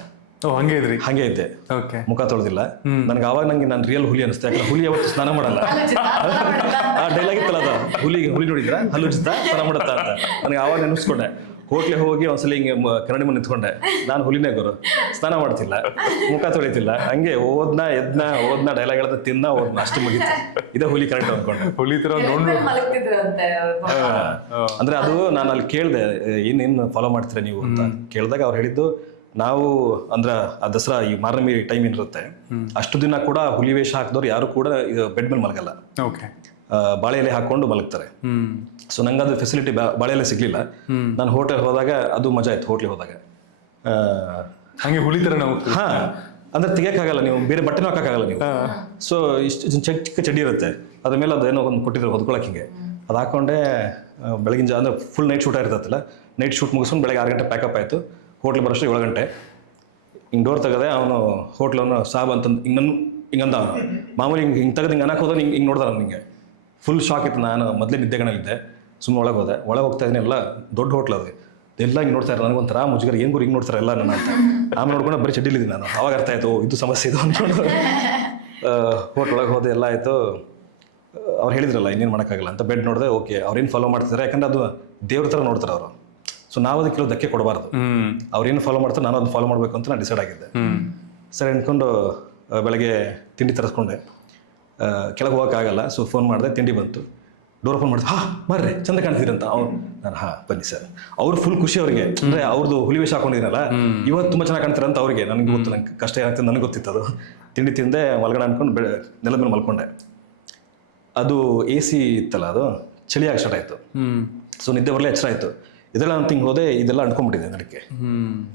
ಹಂಗೆ ಇದ್ರಿ? ಹಾಗೆ ಇದ್ದೆ, ಓಕೆ, ಮುಖ ತೊಳೆದಿಲ್ಲ. ನನಗೆ ಆವಾಗ ನಂಗೆ ನಾನು ರಿಯಲ್ ಹುಲಿ ಅನಿಸ್ತೆ. ಯಾಕಂದ್ರೆ ಹುಲಿ ಯಾವತ್ತು ಸ್ನಾನ ಮಾಡಲ್ಲ. ಆ ಡೈಲಾಗ್ ಇತ್ತಲ್ಲ, ಅದು ಹುಲಿ ನೋಡಿದ್ರ ಹಲ್ಲುಜ್ತಾ ಸ್ನಾನ ಮಾಡುತ್ತಾ ಅಂತ ನನಗೆ ಆವಾಗ ನೆನೆಸ್ಕೊಂಡೆ. ಹೋಟ್ಲಿಗೆ ಹೋಗಿ ಒಂದ್ಸಲಿ ಹಿಂಗೆ ಕನ್ನಡಿ ಮುಂದೆ ನಿಂತ್ಕೊಂಡೆ, ನಾನು ಹುಲಿನೇ ಗುರು, ಸ್ನಾನ ಮಾಡ್ತಿಲ್ಲ, ಮುಖ ತೊಳಿತಿಲ್ಲ, ಹಂಗೆ ಓದ್ನ ಡೈಲಾಗ್ ಹೇಳ್ತಾ ತಿನ್ನ ಓದ್ನ, ಅಷ್ಟು ಮುಗಿತು. ಇದೇ ಹುಲಿ ಕರೆಕ್ಟ್ ಅಂದ್ಕೊಂಡೆ. ಹುಲಿ ತರ ನೋಡ್ರು. ಅಂದ್ರೆ ಅದು ನಾನು ಅಲ್ಲಿ ಕೇಳಿದೆ, ಏನೇನು ಫಾಲೋ ಮಾಡ್ತೀರಾ ನೀವು ಅಂತ ಕೇಳಿದಾಗ ಅವ್ರು ಹೇಳಿದ್ದು, ನಾವು ಅಂದ್ರೆ ಆ ದಸರಾ ಈ ಮಾರ್ನಮಿ ಟೈಮ್ ಏನಿರುತ್ತೆ ಅಷ್ಟು ದಿನ ಕೂಡ ಹುಲಿ ವೇಷ ಹಾಕಿದವ್ರು ಯಾರು ಕೂಡ ಇದು ಬೆಡ್ ಮೇಲೆ ಮಲಗಲ್ಲ. ಓಕೆ, ಬಾಳೆ ಎಲೆ ಹಾಕೊಂಡು ಮಲಗ್ತಾರೆ. ಸೊ ನಂಗೆ ಅದು ಫೆಸಿಲಿಟಿ ಬಾಳೆ ಎಲೆ ಸಿಗ್ಲಿಲ್ಲ. ನಾನು ಹೋಟೆಲ್ ಹೋದಾಗ ಅದು ಮಜಾ ಆಯ್ತು. ಹೋಟ್ಲಿಗೆ ಹೋದಾಗ ಹಂಗೆ ಹುಲಿ ತರ ನಾವು ಅಂದ್ರೆ ತೆಗಿಯಕ್ಕಾಗಲ್ಲ, ನೀವು ಬೇರೆ ಬಟ್ಟೆನೂ ಹಾಕಕ್ಕಾಗಲ್ಲ ನೀವು. ಸೊ ಇಷ್ಟು ಚಿಕ್ಕ ಚಡ್ಡಿ ಇರುತ್ತೆ, ಅದ್ರ ಮೇಲೆ ಅದೇನೋ ಒಂದು ಕೊಟ್ಟಿದ್ರು ಹೊದ್ಕೊಳಕ್ ಹಿಂಗೆ. ಅದು ಹಾಕ್ಕೊಂಡೆ ಬೆಳಗಿನ ಅಂದರೆ ಫುಲ್ ನೈಟ್ ಶೂಟ್ ಇರ್ತೈತಲ್ಲ, ನೈಟ್ ಶೂಟ್ ಮುಗಿಸ್ಕೊಂಡು ಬೆಳಗ್ಗೆ 6 ಗಂಟೆ ಪ್ಯಾಕಪ್ ಆಯಿತು. ಹೋಟ್ಲಿಗೆ ಬರೋಷ್ಟು 7 ಗಂಟೆ. ಹಿಂಗೆ ಡೋರ್ ತೆಗೆದೆ, ಅವನು ಹೋಟ್ಲವನು ಸಾಬ್ ಅಂತಂದು ಹಿಂಗಂದ ಅವನು ಮಾಮೂಲಿ ಹಿಂಗೆ ತೆಗೆದು ಹಿಂಗೆ ಅನ್ನಕ್ಕೆ ಹೋದ್ರೆ ಹಿಂಗೆ ನೋಡ್ದ ನನಗೆ. ಫುಲ್ ಶಾಕ್ ಇತ್ತು. ನಾನು ಮೊದಲೇ ನಿದ್ದೆಗಳಿದ್ದೆ, ಸುಮ್ಮನೆ ಒಳಗೆ ಹೋಗ್ತಾ ಇದ್ದೀನಿ. ಎಲ್ಲ ದೊಡ್ಡ ಹೋಟ್ಲ್ ಅದು, ಎಲ್ಲ ಹಿಂಗೆ ನೋಡ್ತಾ ಇದ್ದಾರೆ. ನನಗೊಂಥರ ಮುಜುಗರ, ಏನು ಹಿಂಗೆ ನೋಡ್ತಾರೆ ಎಲ್ಲ ನನ್ನ ಅಂತ. ಆಮೇಲೆ ನೋಡ್ಕೊಂಡು ಬರೀ ಚಡ್ಡಿಲಿದ್ದೀನಿ ನಾನು. ಅವಾಗ ಅರ್ಥ ಆಯಿತು, ಇದು ಸಮಸ್ಯೆ ಇದು ಅಂದ್ಕೊಂಡು ಹೋಟ್ಲ್ ಒಳಗೆ ಹೋದೆ, ಎಲ್ಲ ಆಯಿತು. ಅವ್ರು ಹೇಳಿದ್ರಲ್ಲ ಇನ್ನೇನು ಮಾಡೋಕ್ಕಾಗಲ್ಲ ಅಂತ. ಬೆಡ್ ನೋಡಿದೆ, ಓಕೆ ಅವ್ರೇನು ಫಾಲೋ ಮಾಡ್ತಿದ್ದಾರೆ, ಯಾಕಂದರೆ ಅದು ದೇವ್ರ ಥರ ನೋಡ್ತಾರೆ ಅವರು. ಸೊ ನಾವು ಅದಕ್ಕೆ ಕೆಲವು ಧಕ್ಕೆ ಕೊಡಬಾರ್ದು. ಅವ್ರೇನು ಫಾಲೋ ಮಾಡ್ತಾರೆ, ನಾನು ಅದನ್ನ ಫಾಲೋ ಮಾಡಬೇಕು ಅಂತ ನಾನು ಡಿಸೈಡ್ ಆಗಿದ್ದೆ. ಸರಿ ಅಂದ್ಕೊಂಡು ಬೆಳಗ್ಗೆ ತಿಂಡಿ ತರಿಸ್ಕೊಂಡೆ. ಕೆಳಗೆ ಹೋಗೋಕ್ಕಾಗಲ್ಲ, ಸೊ ಫೋನ್ ಮಾಡಿದೆ, ತಿಂಡಿ ಬಂತು. ಡೋರ್ ಓಪನ್ ಮಾಡಿದೆ, ಬರ್ರಿ ಚಂದ ಕಾಣ್ತೀರಂತ. ನಾನು ಬನ್ನಿ ಸರ್. ಅವ್ರು ಫುಲ್ ಖುಷಿ ಅವರಿಗೆ, ಅಂದರೆ ಅವ್ರದ್ದು ಹುಲಿ ವೇಷ ಹಾಕೊಂಡಿದ್ದೀನಲ್ಲ, ಇವತ್ತು ತುಂಬ ಚೆನ್ನಾಗಿ ಕಾಣ್ತಾರೆ ಅಂತ ಅವ್ರಿಗೆ. ನನಗೆ ಗೊತ್ತು, ನಂಗೆ ಕಷ್ಟ ಏನಾಗ್ತದೆ ನನಗೆ ಗೊತ್ತಿತ್ತು. ಅದು ತಿಂಡಿ ತಿಂದೆ, ಒಳಗಡೆ ಅಂದ್ಕೊಂಡು ನೆಲದ ಮೇಲೆ ಮಲ್ಕೊಂಡೆ. ಅದು AC ಇತ್ತಲ್ಲ, ಅದು ಚಳಿಯಾಗಿ ಸ್ಟಾರ್ಟ್ ಆಯಿತು. ಸೊ ನಿದ್ದೆ ಬರಲೇ ಎಚ್ಚರ ಆಯಿತು. ಇದೆಲ್ಲ ನಾನು ತಿಂಗೆ ಹೋದೆ, ಇದೆಲ್ಲ ಅಂಟ್ಕೊಂಡ್ಬಿಟ್ಟಿದೆ ನಡಕ್ಕೆ.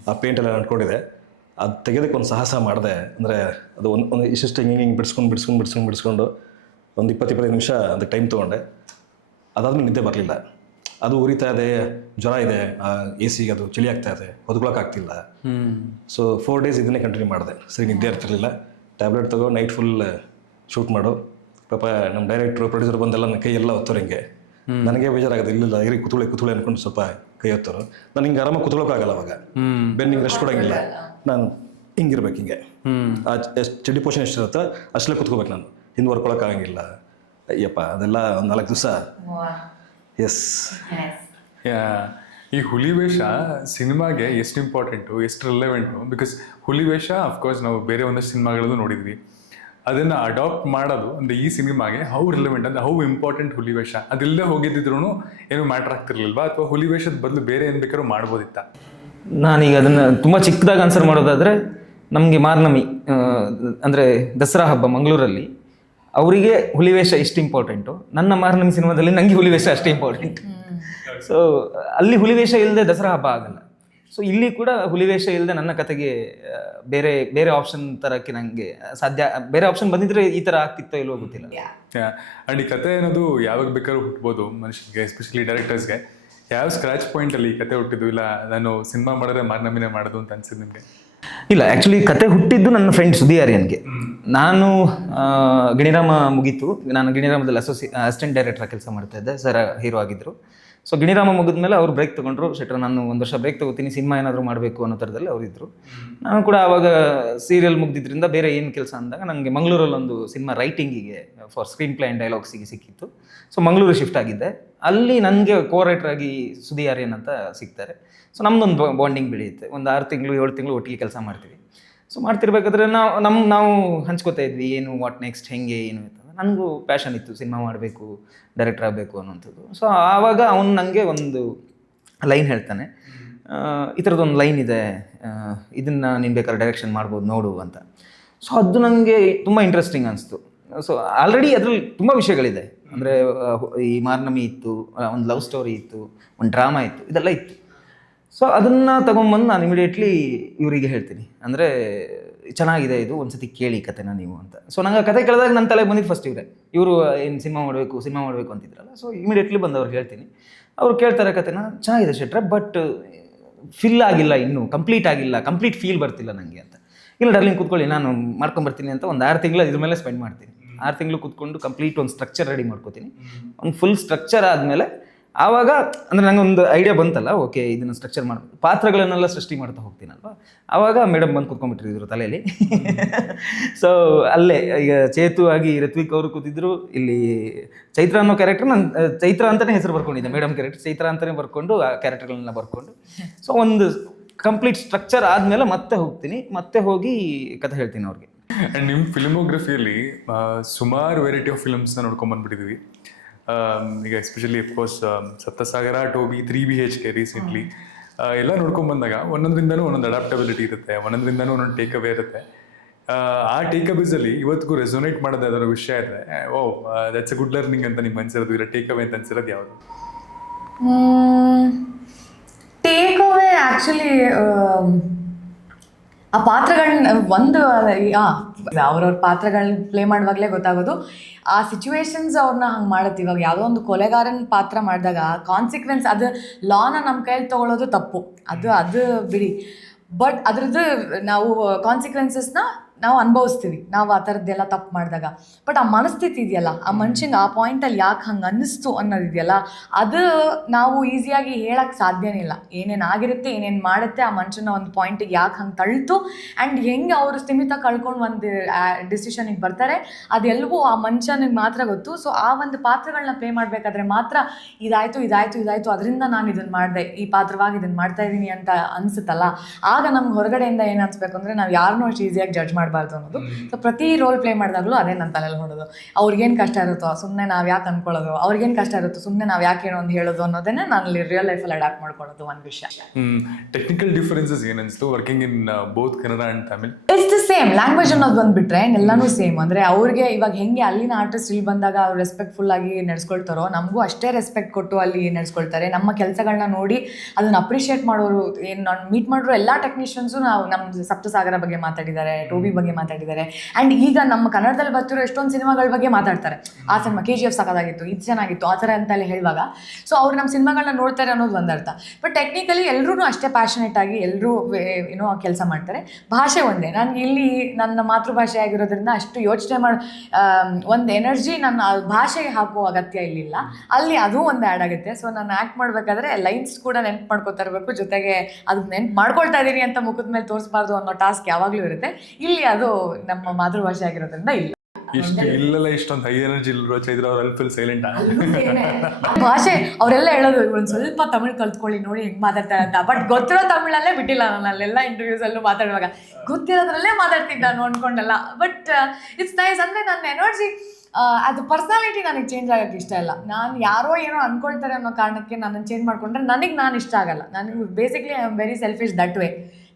ಆ ಪೇಂಟ್ ಎಲ್ಲ ಅಂಟ್ಕೊಂಡಿದೆ. ಅದು ತೆಗೆದಕ್ಕೆ ಒಂದು ಸಾಹಸ ಮಾಡಿದೆ. ಅಂದರೆ ಅದು ಒಂದು ಇಷ್ಟಿಷ್ಟು ಹಿಂಗೆ ಬಿಡಿಸ್ಕೊಂಡು ಒಂದು 20-25 ನಿಮಿಷ ಅದಕ್ಕೆ ಟೈಮ್ ತೊಗೊಂಡೆ. ಅದಾದ್ಮೇಲೆ ನಿದ್ದೆ ಬರಲಿಲ್ಲ. ಅದು ಉರಿತಾ ಇದೆ, ಜ್ವರ ಇದೆ, AC ಅದು ಚಳಿ ಆಗ್ತಾ ಇದೆ, ಹೊದ್ಕೊಳಕ್ಕಾಗ್ತಿಲ್ಲ. ಸೊ 4 ಡೇಸ್ ಇದನ್ನೇ ಕಂಟಿನ್ಯೂ ಮಾಡಿದೆ. ಸರಿ ನಿದ್ದೆ ಇರ್ತಿರ್ಲಿಲ್ಲ. ಟ್ಯಾಬ್ಲೆಟ್ ತಗೋ, ನೈಟ್ ಫುಲ್ ಶೂಟ್ ಮಾಡು. ಪಾಪ ನಮ್ಮ ಡೈರೆಕ್ಟ್ರು, ಪ್ರೊಡ್ಯೂಸರ್ ಬಂದೆಲ್ಲ ನನ್ನ ಕೈ ಎಲ್ಲ ಹೊತ್ತೋರು. ಹಿಂಗೆ ನನಗೆ ಬೇಜಾರಾಗುತ್ತೆ. ಇಲ್ಲ ಇರಿ ಕುತ್ಕೊಳ್ಳಿ ಅಂದ್ಕೊಂಡು ಸ್ವಲ್ಪ ಕೈ ಹೊತ್ತೋರು. ನಾನು ಹಿಂಗೆ ಆರಾಮಾಗಿ ಕುತ್ಕೊಳ್ಳೋಕ್ಕಾಗಲ್ಲ ಅವಾಗ. ಬೆನ್ನು ಹಿಂಗೆ ರೆಸ್ಟ್ ಕೊಡೋಂಗಿಲ್ಲ. ನಾನು ಹಿಂಗಿರ್ಬೇಕು, ಹಿಂಗೆ ಆ ಚಡ್ಡಿ ಪೋಷನ್ ಎಷ್ಟಿರುತ್ತೋ ಅಷ್ಟೇ ಕುತ್ಕೋಬೇಕು. ನಾನು ಹಿಂದೆ ಹೊರ್ಕೊಳಕ್ಕಾಗಂಗಿಲ್ಲ. ಅಯ್ಯಪ್ಪ ಅದೆಲ್ಲ ಒಂದು 4 ದಿವಸ. ಎಸ್. ಈ ಹುಲಿ ವೇಷ ಸಿನಿಮಾಗೆ ಎಷ್ಟು ಇಂಪಾರ್ಟೆಂಟು, ಎಷ್ಟು ರಿಲೆವೆಂಟು? ಬಿಕಾಸ್ ಹುಲಿ ವೇಷ ಅಫ್ಕೋರ್ಸ್ ನಾವು ಬೇರೆ ಒಂದಷ್ಟು ಸಿನಿಮಾಗಳಲ್ಲೂ ನೋಡಿದ್ವಿ. ಅದನ್ನು ಅಡಾಪ್ಟ್ ಮಾಡೋದು ಅಂದರೆ ಈ ಸಿನಿಮಾಗೆ ಹೌ ರಿಲೆವೆಂಟ್, ಅಂದರೆ ಹೌ ಇಂಪಾರ್ಟೆಂಟ್ ಹುಲಿ ವೇಷ. ಅದಿಲ್ಲದೆ ಹೋಗಿದ್ದಿದ್ರು ಏನು ಮ್ಯಾಟ್ರ್ ಆಗ್ತಿರ್ಲಿಲ್ವಾ, ಅಥವಾ ಹುಲಿ ವೇಷದ ಬದಲು ಬೇರೆ ಏನು ಬೇಕಾದ್ರೂ ಮಾಡ್ಬೋದಿತ್ತ? ನಾನೀಗ ಅದನ್ನು ತುಂಬ ಚಿಕ್ಕದಾಗಿ ಆನ್ಸರ್ ಮಾಡೋದಾದರೆ, ನಮಗೆ ಮಾರ್ನಮಿ ಅಂದರೆ ದಸರಾ ಹಬ್ಬ ಮಂಗಳೂರಲ್ಲಿ ಅವರಿಗೆ ಹುಲಿವೇಷ ಎಷ್ಟು ಇಂಪಾರ್ಟೆಂಟು, ನನ್ನ ಮಾರ್ನಮಿ ಸಿನಿಮಾದಲ್ಲಿ ನನಗೆ ಹುಲಿವೇಷ ಅಷ್ಟೇ ಇಂಪಾರ್ಟೆಂಟ್. ಸೊ ಅಲ್ಲಿ ಹುಲಿವೇಷ ಇಲ್ಲದೆ ದಸರಾ ಹಬ್ಬ ಆಗಲ್ಲ. ಸೊ ಇಲ್ಲಿ ಕೂಡ ಹುಲಿವೇಷ ಇಲ್ಲದೆ ನನ್ನ ಕತೆಗೆ ಬೇರೆ ಆಪ್ಷನ್ ತರಕ್ಕೆ ನನಗೆ ಸಾಧ್ಯ. ಬೇರೆ ಆಪ್ಷನ್ ಬಂದಿದ್ರೆ ಈ ಥರ ಆಗ್ತಿತ್ತೋ ಇಲ್ವೋ ಗೊತ್ತಿಲ್ಲ. ಆ್ಯಂಡ್ ಈ ಕತೆ ಅನ್ನೋದು ಯಾವಾಗ ಬೇಕಾದ್ರೂ ಹುಟ್ಬೋದು ಮನುಷ್ಯನಿಗೆ, ಎಸ್ಪೆಷಲಿ ಡೈರೆಕ್ಟರ್ಸ್ಗೆ. ಯಾವ ಸ್ಕ್ರಾಚ್ ಪಾಯಿಂಟಲ್ಲಿ ಈ ಕತೆ ಹುಟ್ಟಿದ್ದು, ಇಲ್ಲ ನಾನು ಸಿನಿಮಾ ಮಾಡಿದ್ರೆ ಮಾರ್ನಮಿನೇ ಮಾಡೋದು ಅಂತ ಅನ್ಸಿದ್ದು ನಿಮಗೆ? ಇಲ್ಲ, ಆ್ಯಕ್ಚುಲಿ ಕತೆ ಹುಟ್ಟಿದ್ದು ನನ್ನ ಫ್ರೆಂಡ್ ಸುದಿಯಾರ್ಯನ್ಗೆ. ನಾನು ಗಿಣಿರಾಮ ಮುಗೀತು, ನಾನು ಗಿಣಿರಾಮದಲ್ಲಿ ಅಸಿಸ್ಟೆಂಟ್ ಡೈರೆಕ್ಟರ್ ಕೆಲಸ ಮಾಡ್ತಾ ಇದ್ದೆ, ಸರ್ ಹೀರೋ ಆಗಿದ್ದರು. ಸೊ ಗಿಣಿರಾಮ ಮುಗಿದ್ಮೇಲೆ ಅವರು ಬ್ರೇಕ್ ತೊಗೊಂಡ್ರು. ಶೆಟ್ರು ನಾನು 1 ವರ್ಷ ಬ್ರೇಕ್ ತೊಗೋತೀನಿ, ಸಿನಿಮಾ ಏನಾದರೂ ಮಾಡಬೇಕು ಅನ್ನೋ ಥರದಲ್ಲಿ ಅವರಿದ್ದರು. ನಾನು ಕೂಡ ಆವಾಗ ಸೀರಿಯಲ್ ಮುಗ್ದಿದ್ರಿಂದ ಬೇರೆ ಏನು ಕೆಲಸ ಅಂದಾಗ ನನಗೆ ಮಂಗಳೂರಲ್ಲಿ ಒಂದು ಸಿನಿಮಾ ರೈಟಿಂಗಿಗೆ ಫಾರ್ ಸ್ಕ್ರೀನ್ ಪ್ಲೇ ಆ್ಯಂಡ್ ಡೈಲಾಗ್ಸಿಗೆ ಸಿಕ್ಕಿತ್ತು. ಸೊ ಮಂಗಳೂರು ಶಿಫ್ಟ್ ಆಗಿದ್ದೆ. ಅಲ್ಲಿ ನನಗೆ ಕೋ ರೈಟರ್ ಆಗಿ ಸುದಿಯಾರ್ಯನ್ ಅಂತ ಸಿಗ್ತಾರೆ. ಸೊ ನಮ್ಮದೊಂದು ಬಾಂಡಿಂಗ್ ಬೆಳೆಯುತ್ತೆ. ಒಂದು 6 ತಿಂಗಳು 7 ತಿಂಗಳು ಒಟ್ಟಿಗೆ ಕೆಲಸ ಮಾಡ್ತೀವಿ. ಸೊ ಮಾಡ್ತಿರ್ಬೇಕಾದ್ರೆ ನಾವು ಹಂಚ್ಕೋತಾ ಇದ್ವಿ, ಏನು ವಾಟ್ ನೆಕ್ಸ್ಟ್, ಹೆಂಗೆ ಏನು ಅಂತ. ನನಗೂ ಪ್ಯಾಷನ್ ಇತ್ತು, ಸಿನಿಮಾ ಮಾಡಬೇಕು, ಡೈರೆಕ್ಟರ್ ಆಗಬೇಕು ಅನ್ನೋಂಥದ್ದು. ಸೊ ಆವಾಗ ಅವನು ನನಗೆ ಒಂದು ಲೈನ್ ಹೇಳ್ತಾನೆ, ಈ ಥರದ್ದೊಂದು ಲೈನ್ ಇದೆ, ಇದನ್ನು ನೀನು ಬೇಕಾದ್ರೆ ಡೈರೆಕ್ಷನ್ ಮಾಡ್ಬೋದು ನೋಡು ಅಂತ. ಸೊ ಅದು ನನಗೆ ತುಂಬ ಇಂಟ್ರೆಸ್ಟಿಂಗ್ ಅನಿಸ್ತು. ಸೊ ಆಲ್ರೆಡಿ ಅದರಲ್ಲಿ ತುಂಬ ವಿಷಯಗಳಿದೆ. ಅಂದರೆ ಈ ಮಾರ್ನಮಿ ಇತ್ತು, ಒಂದು ಲವ್ ಸ್ಟೋರಿ ಇತ್ತು, ಒಂದು ಡ್ರಾಮಾ ಇತ್ತು, ಇದೆಲ್ಲ ಇತ್ತು. ಸೊ ಅದನ್ನು ತೊಗೊಂಬಂದು ನಾನು ಇಮಿಡಿಯೇಟ್ಲಿ ಇವರಿಗೆ ಹೇಳ್ತೀನಿ, ಅಂದರೆ ಚೆನ್ನಾಗಿದೆ ಇದು, ಒಂದ್ಸತಿ ಕೇಳಿ ಕತೆನ ನೀವು ಅಂತ. ಸೊ ನಂಗೆ ಕತೆ ಕೇಳಿದಾಗ ನನ್ನ ತಲೆಗೆ ಬಂದಿದ್ದು ಫಸ್ಟ್ ಇವರು ಏನು ಸಿನಿಮಾ ಮಾಡಬೇಕು ಅಂತಿದ್ರಲ್ಲ. ಸೊ ಇಮಿಡಿಯೇಟ್ಲಿ ಬಂದು ಅವ್ರಿಗೆ ಹೇಳ್ತೀನಿ. ಅವ್ರು ಕೇಳ್ತಾರೆ ಕತೆನ, ಚೆನ್ನಾಗಿದೆ ಶೆಟ್ರೆ, ಬಟ್ ಫಿಲ್ ಆಗಿಲ್ಲ, ಇನ್ನೂ ಕಂಪ್ಲೀಟ್ ಆಗಿಲ್ಲ, ಕಂಪ್ಲೀಟ್ ಫೀಲ್ ಬರ್ತಿಲ್ಲ ನನಗೆ ಅಂತ. ಇಲ್ಲ ಡಾರ್ಲಿಂಗ್ ಕೂತ್ಕೊಳ್ಳಿ, ನಾನು ಮಾಡ್ಕೊಂಬರ್ತೀನಿ ಅಂತ ಒಂದು 6 ತಿಂಗಳು ಇದ್ರ ಮೇಲೆ ಸ್ಪೆಂಡ್ ಮಾಡ್ತೀನಿ. 6 ತಿಂಗಳು ಕೂತ್ಕೊಂಡು ಕಂಪ್ಲೀಟ್ ಒಂದು ಸ್ಟ್ರಕ್ಚರ್ ರೆಡಿ ಮಾಡ್ಕೋತೀನಿ. ಒಂದು ಫುಲ್ ಸ್ಟ್ರಕ್ಚರ್ ಆದಮೇಲೆ ಆವಾಗ ಅಂದರೆ ನಂಗೆ ಒಂದು ಐಡಿಯಾ ಬಂತಲ್ಲ, ಓಕೆ ಇದನ್ನು ಸ್ಟ್ರಕ್ಚರ್ ಮಾಡಬೇಕು, ಪಾತ್ರಗಳನ್ನೆಲ್ಲ ಸೃಷ್ಟಿ ಮಾಡ್ತಾ ಹೋಗ್ತೀನಲ್ವ. ಆವಾಗ ಮೇಡಮ್ ಬಂದು ಕೂತ್ಕೊಂಡ್ಬಿಟ್ಟಿದ್ರು ತಲೆಯಲ್ಲಿ. ಸೊ ಅಲ್ಲೇ ಈಗ ಚೇತು ಆಗಿ ಋತ್ವಿಕ್ ಅವರು ಕೂತಿದ್ರು, ಇಲ್ಲಿ ಚೈತ್ರ ಅನ್ನೋ ಕ್ಯಾರೆಕ್ಟರ್ ನಾನು ಚೈತ್ರ ಅಂತಲೇ ಹೆಸರು ಬರ್ಕೊಂಡಿದ್ದೆ, ಮೇಡಮ್ ಕ್ಯಾರೆಕ್ಟರ್ ಚೈತ್ರ ಅಂತಲೇ ಬರ್ಕೊಂಡು ಆ ಕ್ಯಾರೆಕ್ಟರ್ಗಳನ್ನ ಬರ್ಕೊಂಡು. ಸೊ ಒಂದು ಕಂಪ್ಲೀಟ್ ಸ್ಟ್ರಕ್ಚರ್ ಆದಮೇಲೆ ಮತ್ತೆ ಹೋಗಿ ಕತೆ ಹೇಳ್ತೀನಿ ಅವ್ರಿಗೆ. ಆ್ಯಂಡ್ ನಿಮ್ಮ ಫಿಲ್ಮೋಗ್ರಫಿಯಲ್ಲಿ ಸುಮಾರು ವೆರೈಟಿ ಆಫ್ ಫಿಲ್ಮ್ಸ್ನ ನೋಡ್ಕೊಂಬಂದ್ಬಿಟ್ಟಿದ್ವಿ. ಈಗ especially of course Saptasagara, ಟೋಬಿ, 3 BHK recently ಎಲ್ಲ ನೋಡ್ಕೊಂಬಂದಾಗ ಒಂದೊಂದರಿಂದನೂ ಒಂದೊಂದು ಅಡಾಪ್ಟಬಿಲಿಟಿ ಇರುತ್ತೆ, ಒಂದೊಂದರಿಂದನೂ ಒಂದೊಂದು ಟೇಕ್ ಅವೇ ಇರುತ್ತೆ. ಆ ಟೇಕ್ ಅವೇಸಲ್ಲಿ ಇವತ್ತಿಗೂ ರೆಸೊನೇಟ್ ಮಾಡೋದು ಯಾವ್ದಾದ್ರು ವಿಷಯ ಇದ್ರೆ, ದಟ್ಸ್ ಎ ಗುಡ್ ಲರ್ನಿಂಗ್ ಅಂತ ನಿಮ್ಗೆ ಅನ್ಸಿರೋದು, ಇಲ್ಲ ಟೇಕ್ ಅವೇ ಅಂತ ಅನ್ಸಿರೋದು ಯಾವುದು? ಟೇಕ್ ಅವೇ ಆ್ಯಕ್ಚುಲಿ ಆ ಪಾತ್ರಗಳನ್ನ ಅವ್ರವ್ರ ಪಾತ್ರಗಳನ್ನ ಪ್ಲೇ ಮಾಡುವಾಗಲೇ ಗೊತ್ತಾಗೋದು ಆ ಸಿಚುವೇಶನ್ಸ್ ಅವ್ರನ್ನ ಹಂಗೆ ಮಾಡುತ್ತೆ. ಇವಾಗ ಯಾವುದೋ ಒಂದು ಕೊಲೆಗಾರನ ಪಾತ್ರ ಮಾಡಿದಾಗ ಕಾನ್ಸಿಕ್ವೆನ್ಸ್ ಅದು ಲಾನ ನಮ್ಮ ಕೈಯಲ್ಲಿ ತೊಗೊಳೋದು ತಪ್ಪು, ಅದು ಬಿಡಿ. ಬಟ್ ಅದ್ರದ್ದು ನಾವು ಕಾನ್ಸಿಕ್ವೆನ್ಸಸ್ನ ನಾವು ಅನುಭವಿಸ್ತೀವಿ ನಾವು ಆ ಥರದ್ದೆಲ್ಲ ತಪ್ಪು ಮಾಡಿದಾಗ. ಬಟ್ ಆ ಮನಸ್ಥಿತಿ ಇದೆಯಲ್ಲ, ಆ ಮನುಷ್ಯಂಗೆ ಆ ಪಾಯಿಂಟಲ್ಲಿ ಯಾಕೆ ಹಂಗೆ ಅನ್ನಿಸ್ತು ಅನ್ನೋದಿದೆಯಲ್ಲ, ಅದು ನಾವು ಈಸಿಯಾಗಿ ಹೇಳಕ್ಕೆ ಸಾಧ್ಯನೇ ಇಲ್ಲ. ಏನೇನು ಆಗಿರುತ್ತೆ, ಏನೇನು ಮಾಡುತ್ತೆ, ಆ ಮನುಷ್ಯನ ಒಂದು ಪಾಯಿಂಟಿಗೆ ಯಾಕೆ ಹಂಗೆ ತಳ್ತು ಆ್ಯಂಡ್ ಹೆಂಗೆ ಅವರು ಸ್ಥಿಮಿತ ಕಳ್ಕೊಂಡು ಒಂದು ಡಿಸಿಷನಿಗೆ ಬರ್ತಾರೆ, ಅದೆಲ್ಲವೂ ಆ ಮನುಷ್ಯನಿಗೆ ಮಾತ್ರ ಗೊತ್ತು. ಸೊ ಆ ಒಂದು ಪಾತ್ರಗಳನ್ನ ಪ್ಲೇ ಮಾಡಬೇಕಾದ್ರೆ ಮಾತ್ರ ಇದಾಯಿತು ಅದರಿಂದ ನಾನು ಇದನ್ನು ಮಾಡಿದೆ, ಈ ಪಾತ್ರವಾಗಿ ಇದನ್ನು ಮಾಡ್ತಾ ಇದ್ದೀನಿ ಅಂತ ಅನಿಸುತ್ತಲ್ಲ, ಆಗ ನಮ್ಗೆ ಹೊರಗಡೆಯಿಂದ ಏನು ಅನ್ಸ್ಬೇಕು ಅಂದರೆ ನಾವು ಯಾರನ್ನೂ ಅಷ್ಟು ಈಸಿಯಾಗಿ ಜಡ್ಜ್ ಮಾಡಬಾರ್ದು ಅನ್ನೋದು. ಸೊ ಪ್ರತಿ ರೋಲ್ ಪ್ಲೇ ಮಾಡಿದಾಗಲೂ ಅದೇ ನನ್ನ ತಲೆಯಲ್ಲಿ ಹೊಡೋದು. ಅವ್ರಿಗೇನು ಕಷ್ಟ ಇರುತ್ತೋ ಸುಮ್ಮನೆ ನಾವು ಯಾಕೆ ಅನ್ಕೊಳ್ಳೋದು, ಅವ್ರಿಗೇನು ಕಷ್ಟ ಇರುತ್ತೋ ಸುಮ್ಮನೆ ನಾವು ಯಾಕೆ ಏನೋ ಒಂದು ಹೇಳೋದು ಅನ್ನೋದನ್ನೇ ನಾನು ರಿಯಲ್ ಲೈಫಲ್ಲಿ ಅಡಾಪ್ಟ್ ಮಾಡ್ಕೊಳ್ಳೋದು ಒಂದು ವಿಷಯ. ಟೆಕ್ನಿಕಲ್ ಡಿಫರೆನ್ಸಸ್ ಏನಿಸ್ತು working in both Kannada and Tamil? It's the same language ಅನ್ನೋದು ಬಂದುಬಿಟ್ರೆ ಎಲ್ಲನೂ ಸೇಮ್. ಅಂದರೆ ಅವ್ರಿಗೆ ಇವಾಗ ಹೆಂಗೆ ಅಲ್ಲಿನ ಆರ್ಟಿಸ್ಟ್ ಇಲ್ಲಿ ಬಂದಾಗ ಅವ್ರು ರೆಸ್ಪೆಕ್ಟ್ಫುಲ್ ಆಗಿ ನಡೆಸ್ಕೊಳ್ತಾರೋ ನಮಗೂ ಅಷ್ಟೇ ರೆಸ್ಪೆಕ್ಟ್ ಕೊಟ್ಟು ಅಲ್ಲಿ ನಡೆಸ್ಕೊಳ್ತಾರೆ. ನಮ್ಮ ಕೆಲಸಗಳನ್ನ ನೋಡಿ ಅದನ್ನು ಅಪ್ರಿಷಿಯೇಟ್ ಮಾಡೋರು, ಏನು ನಾನು ಮೀಟ್ ಮಾಡಿರೋ ಎಲ್ಲ ಟೆಕ್ನಿಷಿಯನ್ಸು ನಾವು ನಮ್ಮ ಸಪ್ತಸಾಗರ ಬಗ್ಗೆ ಮಾತಾಡಿದ್ದಾರೆ, ಟೋಬಿ ಬಗ್ಗೆ ಮಾತಾಡಿದ್ದಾರೆ. ಆ್ಯಂಡ್ ಈಗ ನಮ್ಮ ಕನ್ನಡದಲ್ಲಿ ಬರ್ತಿರೋ ಎಷ್ಟೊಂದು ಸಿನಿಮಾಗಳ ಬಗ್ಗೆ ಮಾತಾಡ್ತಾರೆ. ಆ ಸಿನಿಮಾ KGF ಸಖತ್ತಾಗಿತ್ತು, ಇದು ಚೆನ್ನಾಗಿತ್ತು, ಆ ಥರ ಅಂತೆಲ್ಲ ಹೇಳುವಾಗ ಸೊ ಅವ್ರು ನಮ್ಮ ಸಿನಿಮಾಗಳನ್ನ ನೋಡ್ತಾರೆ ಅನ್ನೋದು ಒಂದರ್ಥ. ಬಟ್ ಟೆಕ್ನಿಕಲಿ ಎಲ್ಲರೂ ಅಷ್ಟೇ ಪ್ಯಾಷನೇಟ್ ಆಗಿ ಎಲ್ಲರೂ ಏನೋ ಕೆಲಸ ಮಾಡ್ತಾರೆ. ಭಾಷೆ ಒಂದೇ. ನನಗೆ ಇಲ್ಲಿ ನನ್ನ ಮಾತೃಭಾಷೆ ಆಗಿರೋದ್ರಿಂದ ಅಷ್ಟು ಯೋಚನೆ ಮಾಡಿ ಒಂದು ಎನರ್ಜಿ ನನ್ನ ಭಾಷೆಗೆ ಹಾಕುವ ಅಗತ್ಯ ಇಲ್ಲಿಲ್ಲ. ಅಲ್ಲಿ ಅದು ಒಂದು ಆ್ಯಡ್ ಆಗುತ್ತೆ. ಸೊ ನಾನು ಆ್ಯಕ್ಟ್ ಮಾಡಬೇಕಾದ್ರೆ ಲೈನ್ಸ್ ಕೂಡ ನೆನ್ಪು ಮಾಡ್ಕೊತಾ ಇರಬೇಕು, ಜೊತೆಗೆ ಅದನ್ನ ನೆನ್ಪು ಮಾಡ್ಕೊಳ್ತಾ ಇದ್ದೀನಿ ಅಂತ ಮುಖದ ಮೇಲೆ ತೋರಿಸ್ಬಾರ್ದು ಅನ್ನೋ ಟಾಸ್ಕ್ ಯಾವಾಗಲೂ ಇರುತ್ತೆ. ಇಲ್ಲಿ ಅದು ನಮ್ಮ ಮಾತೃಭಾಷೆ ಆಗಿರೋದ್ರಿಂದ ಇಲ್ಲ. ಇಷ್ಟೊಂದು ಹೈ ಎನರ್ಜಿ ಇದ್ರೆ ಅವ್ರು ಫುಲ್ ಸೈಲೆಂಟ್ ಭಾಷೆ ಅವರೆಲ್ಲ ಹೇಳೋದು ಒಂದು ಸ್ವಲ್ಪ ತಮಿಳ್ ಕಲ್ತ್ಕೊಳ್ಳಿ ನೋಡಿ ಹೆಂಗೆ ಮಾತಾಡ್ತಾರೆ ಅಂತ. ಬಟ್ ಗೊತ್ತಿರೋ ತಮಿಳಲ್ಲೇ ಬಿಟ್ಟಿಲ್ಲ ನಾನು ಅಲ್ಲೆಲ್ಲ ಇಂಟರ್ವ್ಯೂಸಲ್ಲೂ ಮಾತಾಡುವಾಗ ಗೊತ್ತಿರೋದ್ರಲ್ಲೇ ಮಾತಾಡ್ತಿದ್ದ ನಾನು ಅಂದ್ಕೊಂಡಲ್ಲ. But it's nice. ಅಂದರೆ ನನ್ನ ಎನರ್ಜಿ ಅದು ಪರ್ಸನಾಲಿಟಿ ನನಗೆ ಚೇಂಜ್ ಆಗೋಕ್ಕೆ ಇಷ್ಟ ಇಲ್ಲ. ನಾನು ಯಾರೋ ಏನೋ ಅಂದ್ಕೊಳ್ತಾರೆ ಅನ್ನೋ ಕಾರಣಕ್ಕೆ ನನ್ನನ್ನು ಚೇಂಜ್ ಮಾಡಿಕೊಂಡ್ರೆ ನಾನು ಇಷ್ಟ ಆಗಲ್ಲ. ನನಗೆ basically I am very selfish that way.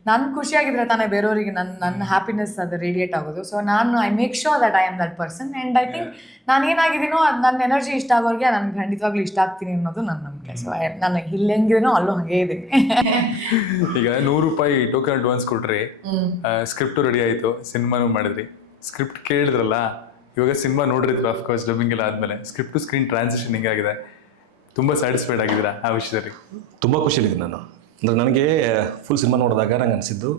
ನಾನು ಖುಷಿಯಾಗಿದ್ರೆ ತಾನೇ ಬೇರೆಯವರಿಗೆ ನನ್ನ ಹ್ಯಾಪಿನೆಸ್ ಅದು ರೇಡಿಯೇಟ್ ಆಗೋದು. ಸೊ ನಾನು I make sure that I am that person. And I think ನಾನು ಏನಾಗಿದ್ದೀನೋ ಅದು ನನ್ನ ಎನರ್ಜಿ ಇಷ್ಟ ಆಗೋರಿಗೆ ನನಗೆ ಖಂಡಿತವಾಗ್ಲೂ ಇಷ್ಟ ಆಗ್ತೀನಿ ಅನ್ನೋದು ನನ್ನ ನಂಬಿಕೆ. ಸೊ ನನಗೆ ಇಲ್ಲಿ ಹೆಂಗಿದೀನೋ ಅಲ್ಲೂ ಹಾಗೇ ಇದ್ದೀನಿ. ಈಗ 100 ರೂಪಾಯಿ ಟೋಕನ್ ಅಡ್ವಾನ್ಸ್ ಕೊಟ್ರಿ, ಸ್ಕ್ರಿಪ್ಟು ರೆಡಿ ಆಯಿತು, ಸಿನಿಮಾನು ಮಾಡಿದ್ರಿ. ಸ್ಕ್ರಿಪ್ಟ್ ಕೇಳಿದ್ರಲ್ಲ, ಇವಾಗ ಸಿನಿಮಾ ನೋಡಿರ್ತೀರ ಅಫ್ಕೋರ್ಸ್ ಡಬ್ಬಿಂಗ್ ಎಲ್ಲ ಆದಮೇಲೆ ಸ್ಕ್ರಿಪ್ಟ್ ಟು ಸ್ಕ್ರೀನ್ ಟ್ರಾನ್ಸಿಷನ್ ಹಿಂಗಾಗಿದೆ, ತುಂಬ ಸ್ಯಾಟಿಸ್ಫೈಡ್ ಆಗಿದ್ದೀರಾ ಆ ವಿಷಯದಲ್ಲಿ? ತುಂಬ ಖುಷಿಯಿದ್ದೀನಿ ನಾನು. ಅಂದರೆ ನನಗೆ ಫುಲ್ ಸಿನಿಮಾ ನೋಡಿದಾಗ ನಂಗೆ ಅನಿಸಿದ್ದು,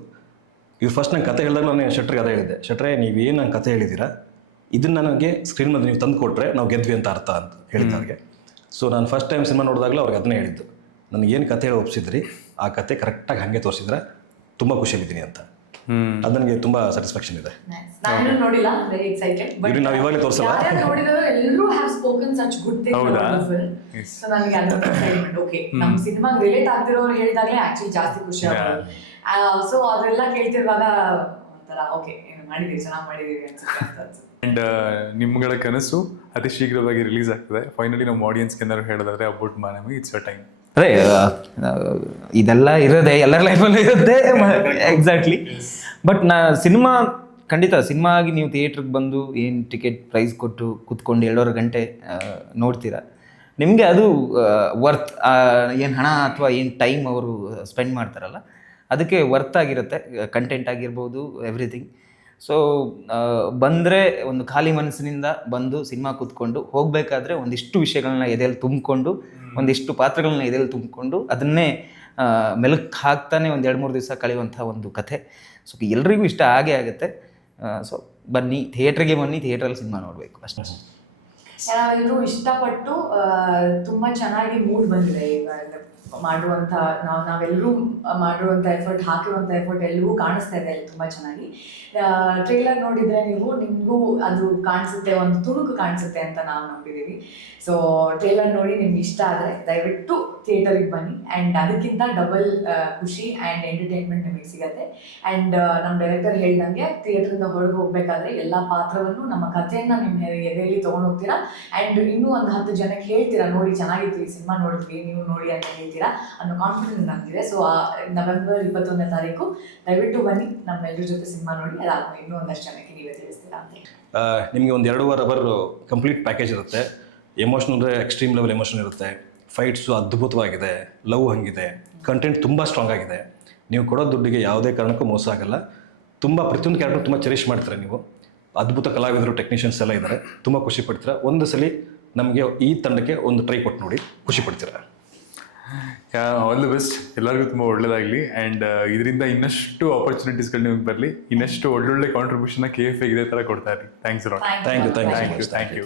ಇವ್ರು ಫಸ್ಟ್ ನಂಗೆ ಕತೆ ಹೇಳಿದಾಗ ನಾನು ಶೆಟ್ರಿಗೆ ಕತೆ ಹೇಳಿದ್ದೆ, ಶೆಟ್ರೆ ನೀವೇನು ನಂಗೆ ಕತೆ ಹೇಳಿದ್ದೀರಾ ಇದನ್ನು ನನಗೆ ಸ್ಕ್ರೀನ್ ಮೇಲೆ ನೀವು ತಂದು ಕೊಟ್ಟರೆ ನಾವು ಗೆದ್ವಿ ಅಂತ ಅರ್ಥ ಅಂತ ಹೇಳಿದ್ದು ಅವ್ರಿಗೆ. ಸೊ ನಾನು ಫಸ್ಟ್ ಟೈಮ್ ಸಿನಿಮಾ ನೋಡಿದಾಗಲೂ ಅವ್ರಿಗೆ ಅದನ್ನೇ ಹೇಳಿದ್ದು, ನನಗೇನು ಕತೆ ಹೇಳಿ ಒಪ್ಪಿಸಿದ್ರಿ ಆ ಕತೆ ಕರೆಕ್ಟಾಗಿ ಹಾಗೆ ತೋರಿಸಿದ್ರೆ ತುಂಬ ಖುಷಿಯಾಗಿದ್ದೀನಿ ಅಂತ. ಅದು ನನಗೆ ತುಂಬ ಸ್ಯಾಟಿಸ್ಫ್ಯಾಕ್ಷನ್ ಇದೆ. ನಾನು ನೋಡಿಲ್ಲ, ವೆರಿ ಎಕ್ಸೈಟೆಡ್. ಬಟ್ ನಾವು ಇವಾಗಲೇ ತೋರಿಸಲ್ಲ, ನೋಡಿದವರು ಎಲ್ಲರೂ have spoken such good things about the film. So ನನಗೆ ಅದು ಎಕ್ಸೈಟ್ಮೆಂಟ್. ಓಕೆ, ನಮ್ಮ ಸಿನಿಮಾಗೆ ರಿಲೇಟ್ ಆಗ್ತಿರೋರು ಹೇಳಿದಾಗಲೇ ಆಕ್ಚುಲಿ ಜಾಸ್ತಿ ಖುಷಿ ಆಗೋದು. ಸೊ ಅದೆಲ್ಲ ಕೇಳ್ತಿರುವಾಗ ಒಂಥರ ಓಕೆ ಮಾಡಿದೀವಿ, ಚೆನ್ನಾಗಿ ಮಾಡಿದೀವಿ ಅನ್ಸುತ್ತೆ. ಆ್ಯಂಡ್ ನಿಮ್ಗಳ ಕನಸು ಅತಿ ಶೀಘ್ರವಾಗಿ ರಿಲೀಸ್ ಆಗ್ತದೆ. ಫೈನಲಿ ನಮ್ಮ ಆಡಿಯನ್ಸ್ಗೆ ಏನಾದ್ರು ಹೇಳೋದಾದ್ರೆ about Manavi, it's a time. ಅದೇ ಇದೆಲ್ಲ ಇರೋದೆ ಎಲ್ಲರ ಲೈಫಲ್ಲೂ ಇರುತ್ತೆ ಎಕ್ಸಾಕ್ಟ್ಲಿ. ಬಟ್ ಸಿನಿಮಾ ಖಂಡಿತ ಸಿನಿಮಾ ಆಗಿ ನೀವು ಥಿಯೇಟ್ರಿಗೆ ಬಂದು ಏನು ಟಿಕೆಟ್ ಪ್ರೈಸ್ ಕೊಟ್ಟು ಕೂತ್ಕೊಂಡು 2.5 ಗಂಟೆ ನೋಡ್ತೀರಾ, ನಿಮಗೆ ಅದು ವರ್ತ್. ಏನು ಹಣ ಅಥವಾ ಏನು ಟೈಮ್ ಅವರು ಸ್ಪೆಂಡ್ ಮಾಡ್ತಾರಲ್ಲ ಅದಕ್ಕೆ ವರ್ತ್ ಆಗಿರುತ್ತೆ. ಕಂಟೆಂಟ್ ಆಗಿರ್ಬೋದು, ಎವ್ರಿಥಿಂಗ್. ಸೊ ಬಂದರೆ ಒಂದು ಖಾಲಿ ಮನಸ್ಸಿನಿಂದ ಬಂದು ಸಿನಿಮಾ ಕೂತ್ಕೊಂಡು ಹೋಗಬೇಕಾದ್ರೆ ಒಂದಿಷ್ಟು ವಿಷಯಗಳನ್ನ ಎದೆಯಲ್ಲಿ ತುಂಬಿಕೊಂಡು, ಒಂದಿಷ್ಟು ಪಾತ್ರಗಳನ್ನ ಎದೆಯಲ್ಲಿ ತುಂಬಿಕೊಂಡು ಅದನ್ನೇ ಮೆಲುಕು ಹಾಕ್ತಾನೆ ಒಂದು 2-3 ದಿವಸ ಕಳೆಯುವಂಥ ಒಂದು ಕಥೆ. ಸೊ ಎಲ್ರಿಗೂ ಇಷ್ಟ ಆಗೇ ಆಗುತ್ತೆ. ಸೊ ಬನ್ನಿ, ಥಿಯೇಟ್ರಿಗೆ ಬನ್ನಿ, ಥಿಯೇಟ್ರಲ್ಲಿ ಸಿನಿಮಾ ನೋಡಬೇಕು ಅಷ್ಟೇ. ನಾವೆಲ್ಲರೂ ಇಷ್ಟಪಟ್ಟು ತುಂಬ ಚೆನ್ನಾಗಿ ಮೂಡ್ ಬಂದಿದೆ ಈಗ ಮಾಡುವಂಥ ನಾವೆಲ್ಲರೂ ಮಾಡಿರುವಂಥ ಎಫರ್ಟ್, ಹಾಕಿರುವಂಥ ಎಫರ್ಟ್ ಎಲ್ಲವೂ ಕಾಣಿಸ್ತಾ ಇದೆ ಅಲ್ಲಿ ತುಂಬ ಚೆನ್ನಾಗಿ. ಟ್ರೇಲರ್ ನೋಡಿದರೆ ನಿಮಗೂ ಅದು ಕಾಣಿಸುತ್ತೆ, ಒಂದು ತುಣುಕು ಕಾಣಿಸುತ್ತೆ ಅಂತ ನಾವು ನಂಬಿದ್ದೀವಿ. ಸೊ ಟ್ರೇಲರ್ ನೋಡಿ ನಿಮ್ಗೆ ಇಷ್ಟ ಆದರೆ ದಯವಿಟ್ಟು ಥಿಯೇಟರಿಗೆ ಬನ್ನಿ. ಆ್ಯಂಡ್ ಅದಕ್ಕಿಂತ ಡಬಲ್ ಖುಷಿ ಆ್ಯಂಡ್ ಎಂಟರ್ಟೈನ್ಮೆಂಟ್ ನಿಮಗೆ ಸಿಗುತ್ತೆ. ಆ್ಯಂಡ್ ನಮ್ಮ ಡೈರೆಕ್ಟರ್ ಹೇಳ್ದಂಗೆ ಥಿಯೇಟ್ರಿಂದ ಹೊರಗೆ ಹೋಗಬೇಕಾದ್ರೆ ಎಲ್ಲ ಪಾತ್ರವನ್ನು, ನಮ್ಮ ಕಥೆಯನ್ನು ನಿಮ್ಮ ಎದೆಯಲ್ಲಿ ತೊಗೊಂಡು ಹೋಗ್ತೀರಾ. ಆ್ಯಂಡ್ ಇನ್ನೂ ಒಂದು 10 ಜನಕ್ಕೆ ಹೇಳ್ತೀರಾ, ನೋಡಿ ಚೆನ್ನಾಗಿತ್ತು ಈ ಸಿನಿಮಾ ನೋಡಿದ್ವಿ, ನೀವು ನೋಡಿ ಅಂತ ಹೇಳ್ತೀರಾ ಅನ್ನೋ ಕಾನ್ಫಿಡೆನ್ಸ್ ನಮಗಿದೆ. ಸೊ ನವೆಂಬರ್ 21ನೇ ತಾರೀಕು ದಯವಿಟ್ಟು ಬನ್ನಿ, ನಮ್ಮೆಲ್ಲರ ಜೊತೆ ಸಿನಿಮಾ ನೋಡಿ. ಅದಾದ್ಮೇಲೆ ಇನ್ನೂ ಒಂದಷ್ಟು ಜನಕ್ಕೆ ನೀವೇ ತಿಳಿಸ್ತೀರಾ ಅಂತ. ನಿಮಗೆ ಒಂದು 2.5 ಅವರ್ ಕಂಪ್ಲೀಟ್ ಪ್ಯಾಕೇಜ್ ಇರುತ್ತೆ. ಎಮೋಷನಲ್ ಅಂದರೆ ಎಕ್ಸ್ಟ್ರೀಮ್ ಲೆವೆಲ್ ಎಮೋಷನ್ ಇರುತ್ತೆ. ಫೈಟ್ಸು ಅದ್ಭುತವಾಗಿದೆ, ಲವ್ ಹಂಗಿದೆ, ಕಂಟೆಂಟ್ ತುಂಬ ಸ್ಟ್ರಾಂಗ್ ಆಗಿದೆ. ನೀವು ಕೊಡೋ ದುಡ್ಡಿಗೆ ಯಾವುದೇ ಕಾರಣಕ್ಕೂ ಮೋಸ ಆಗಲ್ಲ. ತುಂಬ ಪ್ರತಿಯೊಂದು ಕ್ಯಾರೆಕ್ಟರ್ ತುಂಬ ಚೆರಿಷ್ ಮಾಡ್ತೀರಾ ನೀವು. ಅದ್ಭುತ ಕಲಾವಿದರು, ಟೆಕ್ನಿಷಿಯನ್ಸ್ ಎಲ್ಲ ಇದ್ದಾರೆ, ತುಂಬ ಖುಷಿ ಪಡ್ತೀರಾ. ಒಂದು ಸಲ ನಮಗೆ ಈ ತಂಡಕ್ಕೆ ಒಂದು ಟ್ರೈ ಕೊಟ್ಟು ನೋಡಿ, ಖುಷಿ ಪಡ್ತೀರಾ. ಆಲ್ ದಿ ಬೆಸ್ಟ್, ಎಲ್ಲರಿಗೂ ತುಂಬ ಒಳ್ಳೇದಾಗಲಿ. ಆ್ಯಂಡ್ ಇದರಿಂದ ಇನ್ನಷ್ಟು ಆಪರ್ಚುನಿಟೀಸ್ಗಳು ನಿಮಗೆ ಬರಲಿ, ಇನ್ನಷ್ಟು ಒಳ್ಳೊಳ್ಳೆ ಕಾಂಟ್ರಿಬ್ಯೂಷನ್ನ KFA ಇದೇ ಥರ ಕೊಡ್ತಾ ಇರಿ. Thanks. Thank you. Thank you.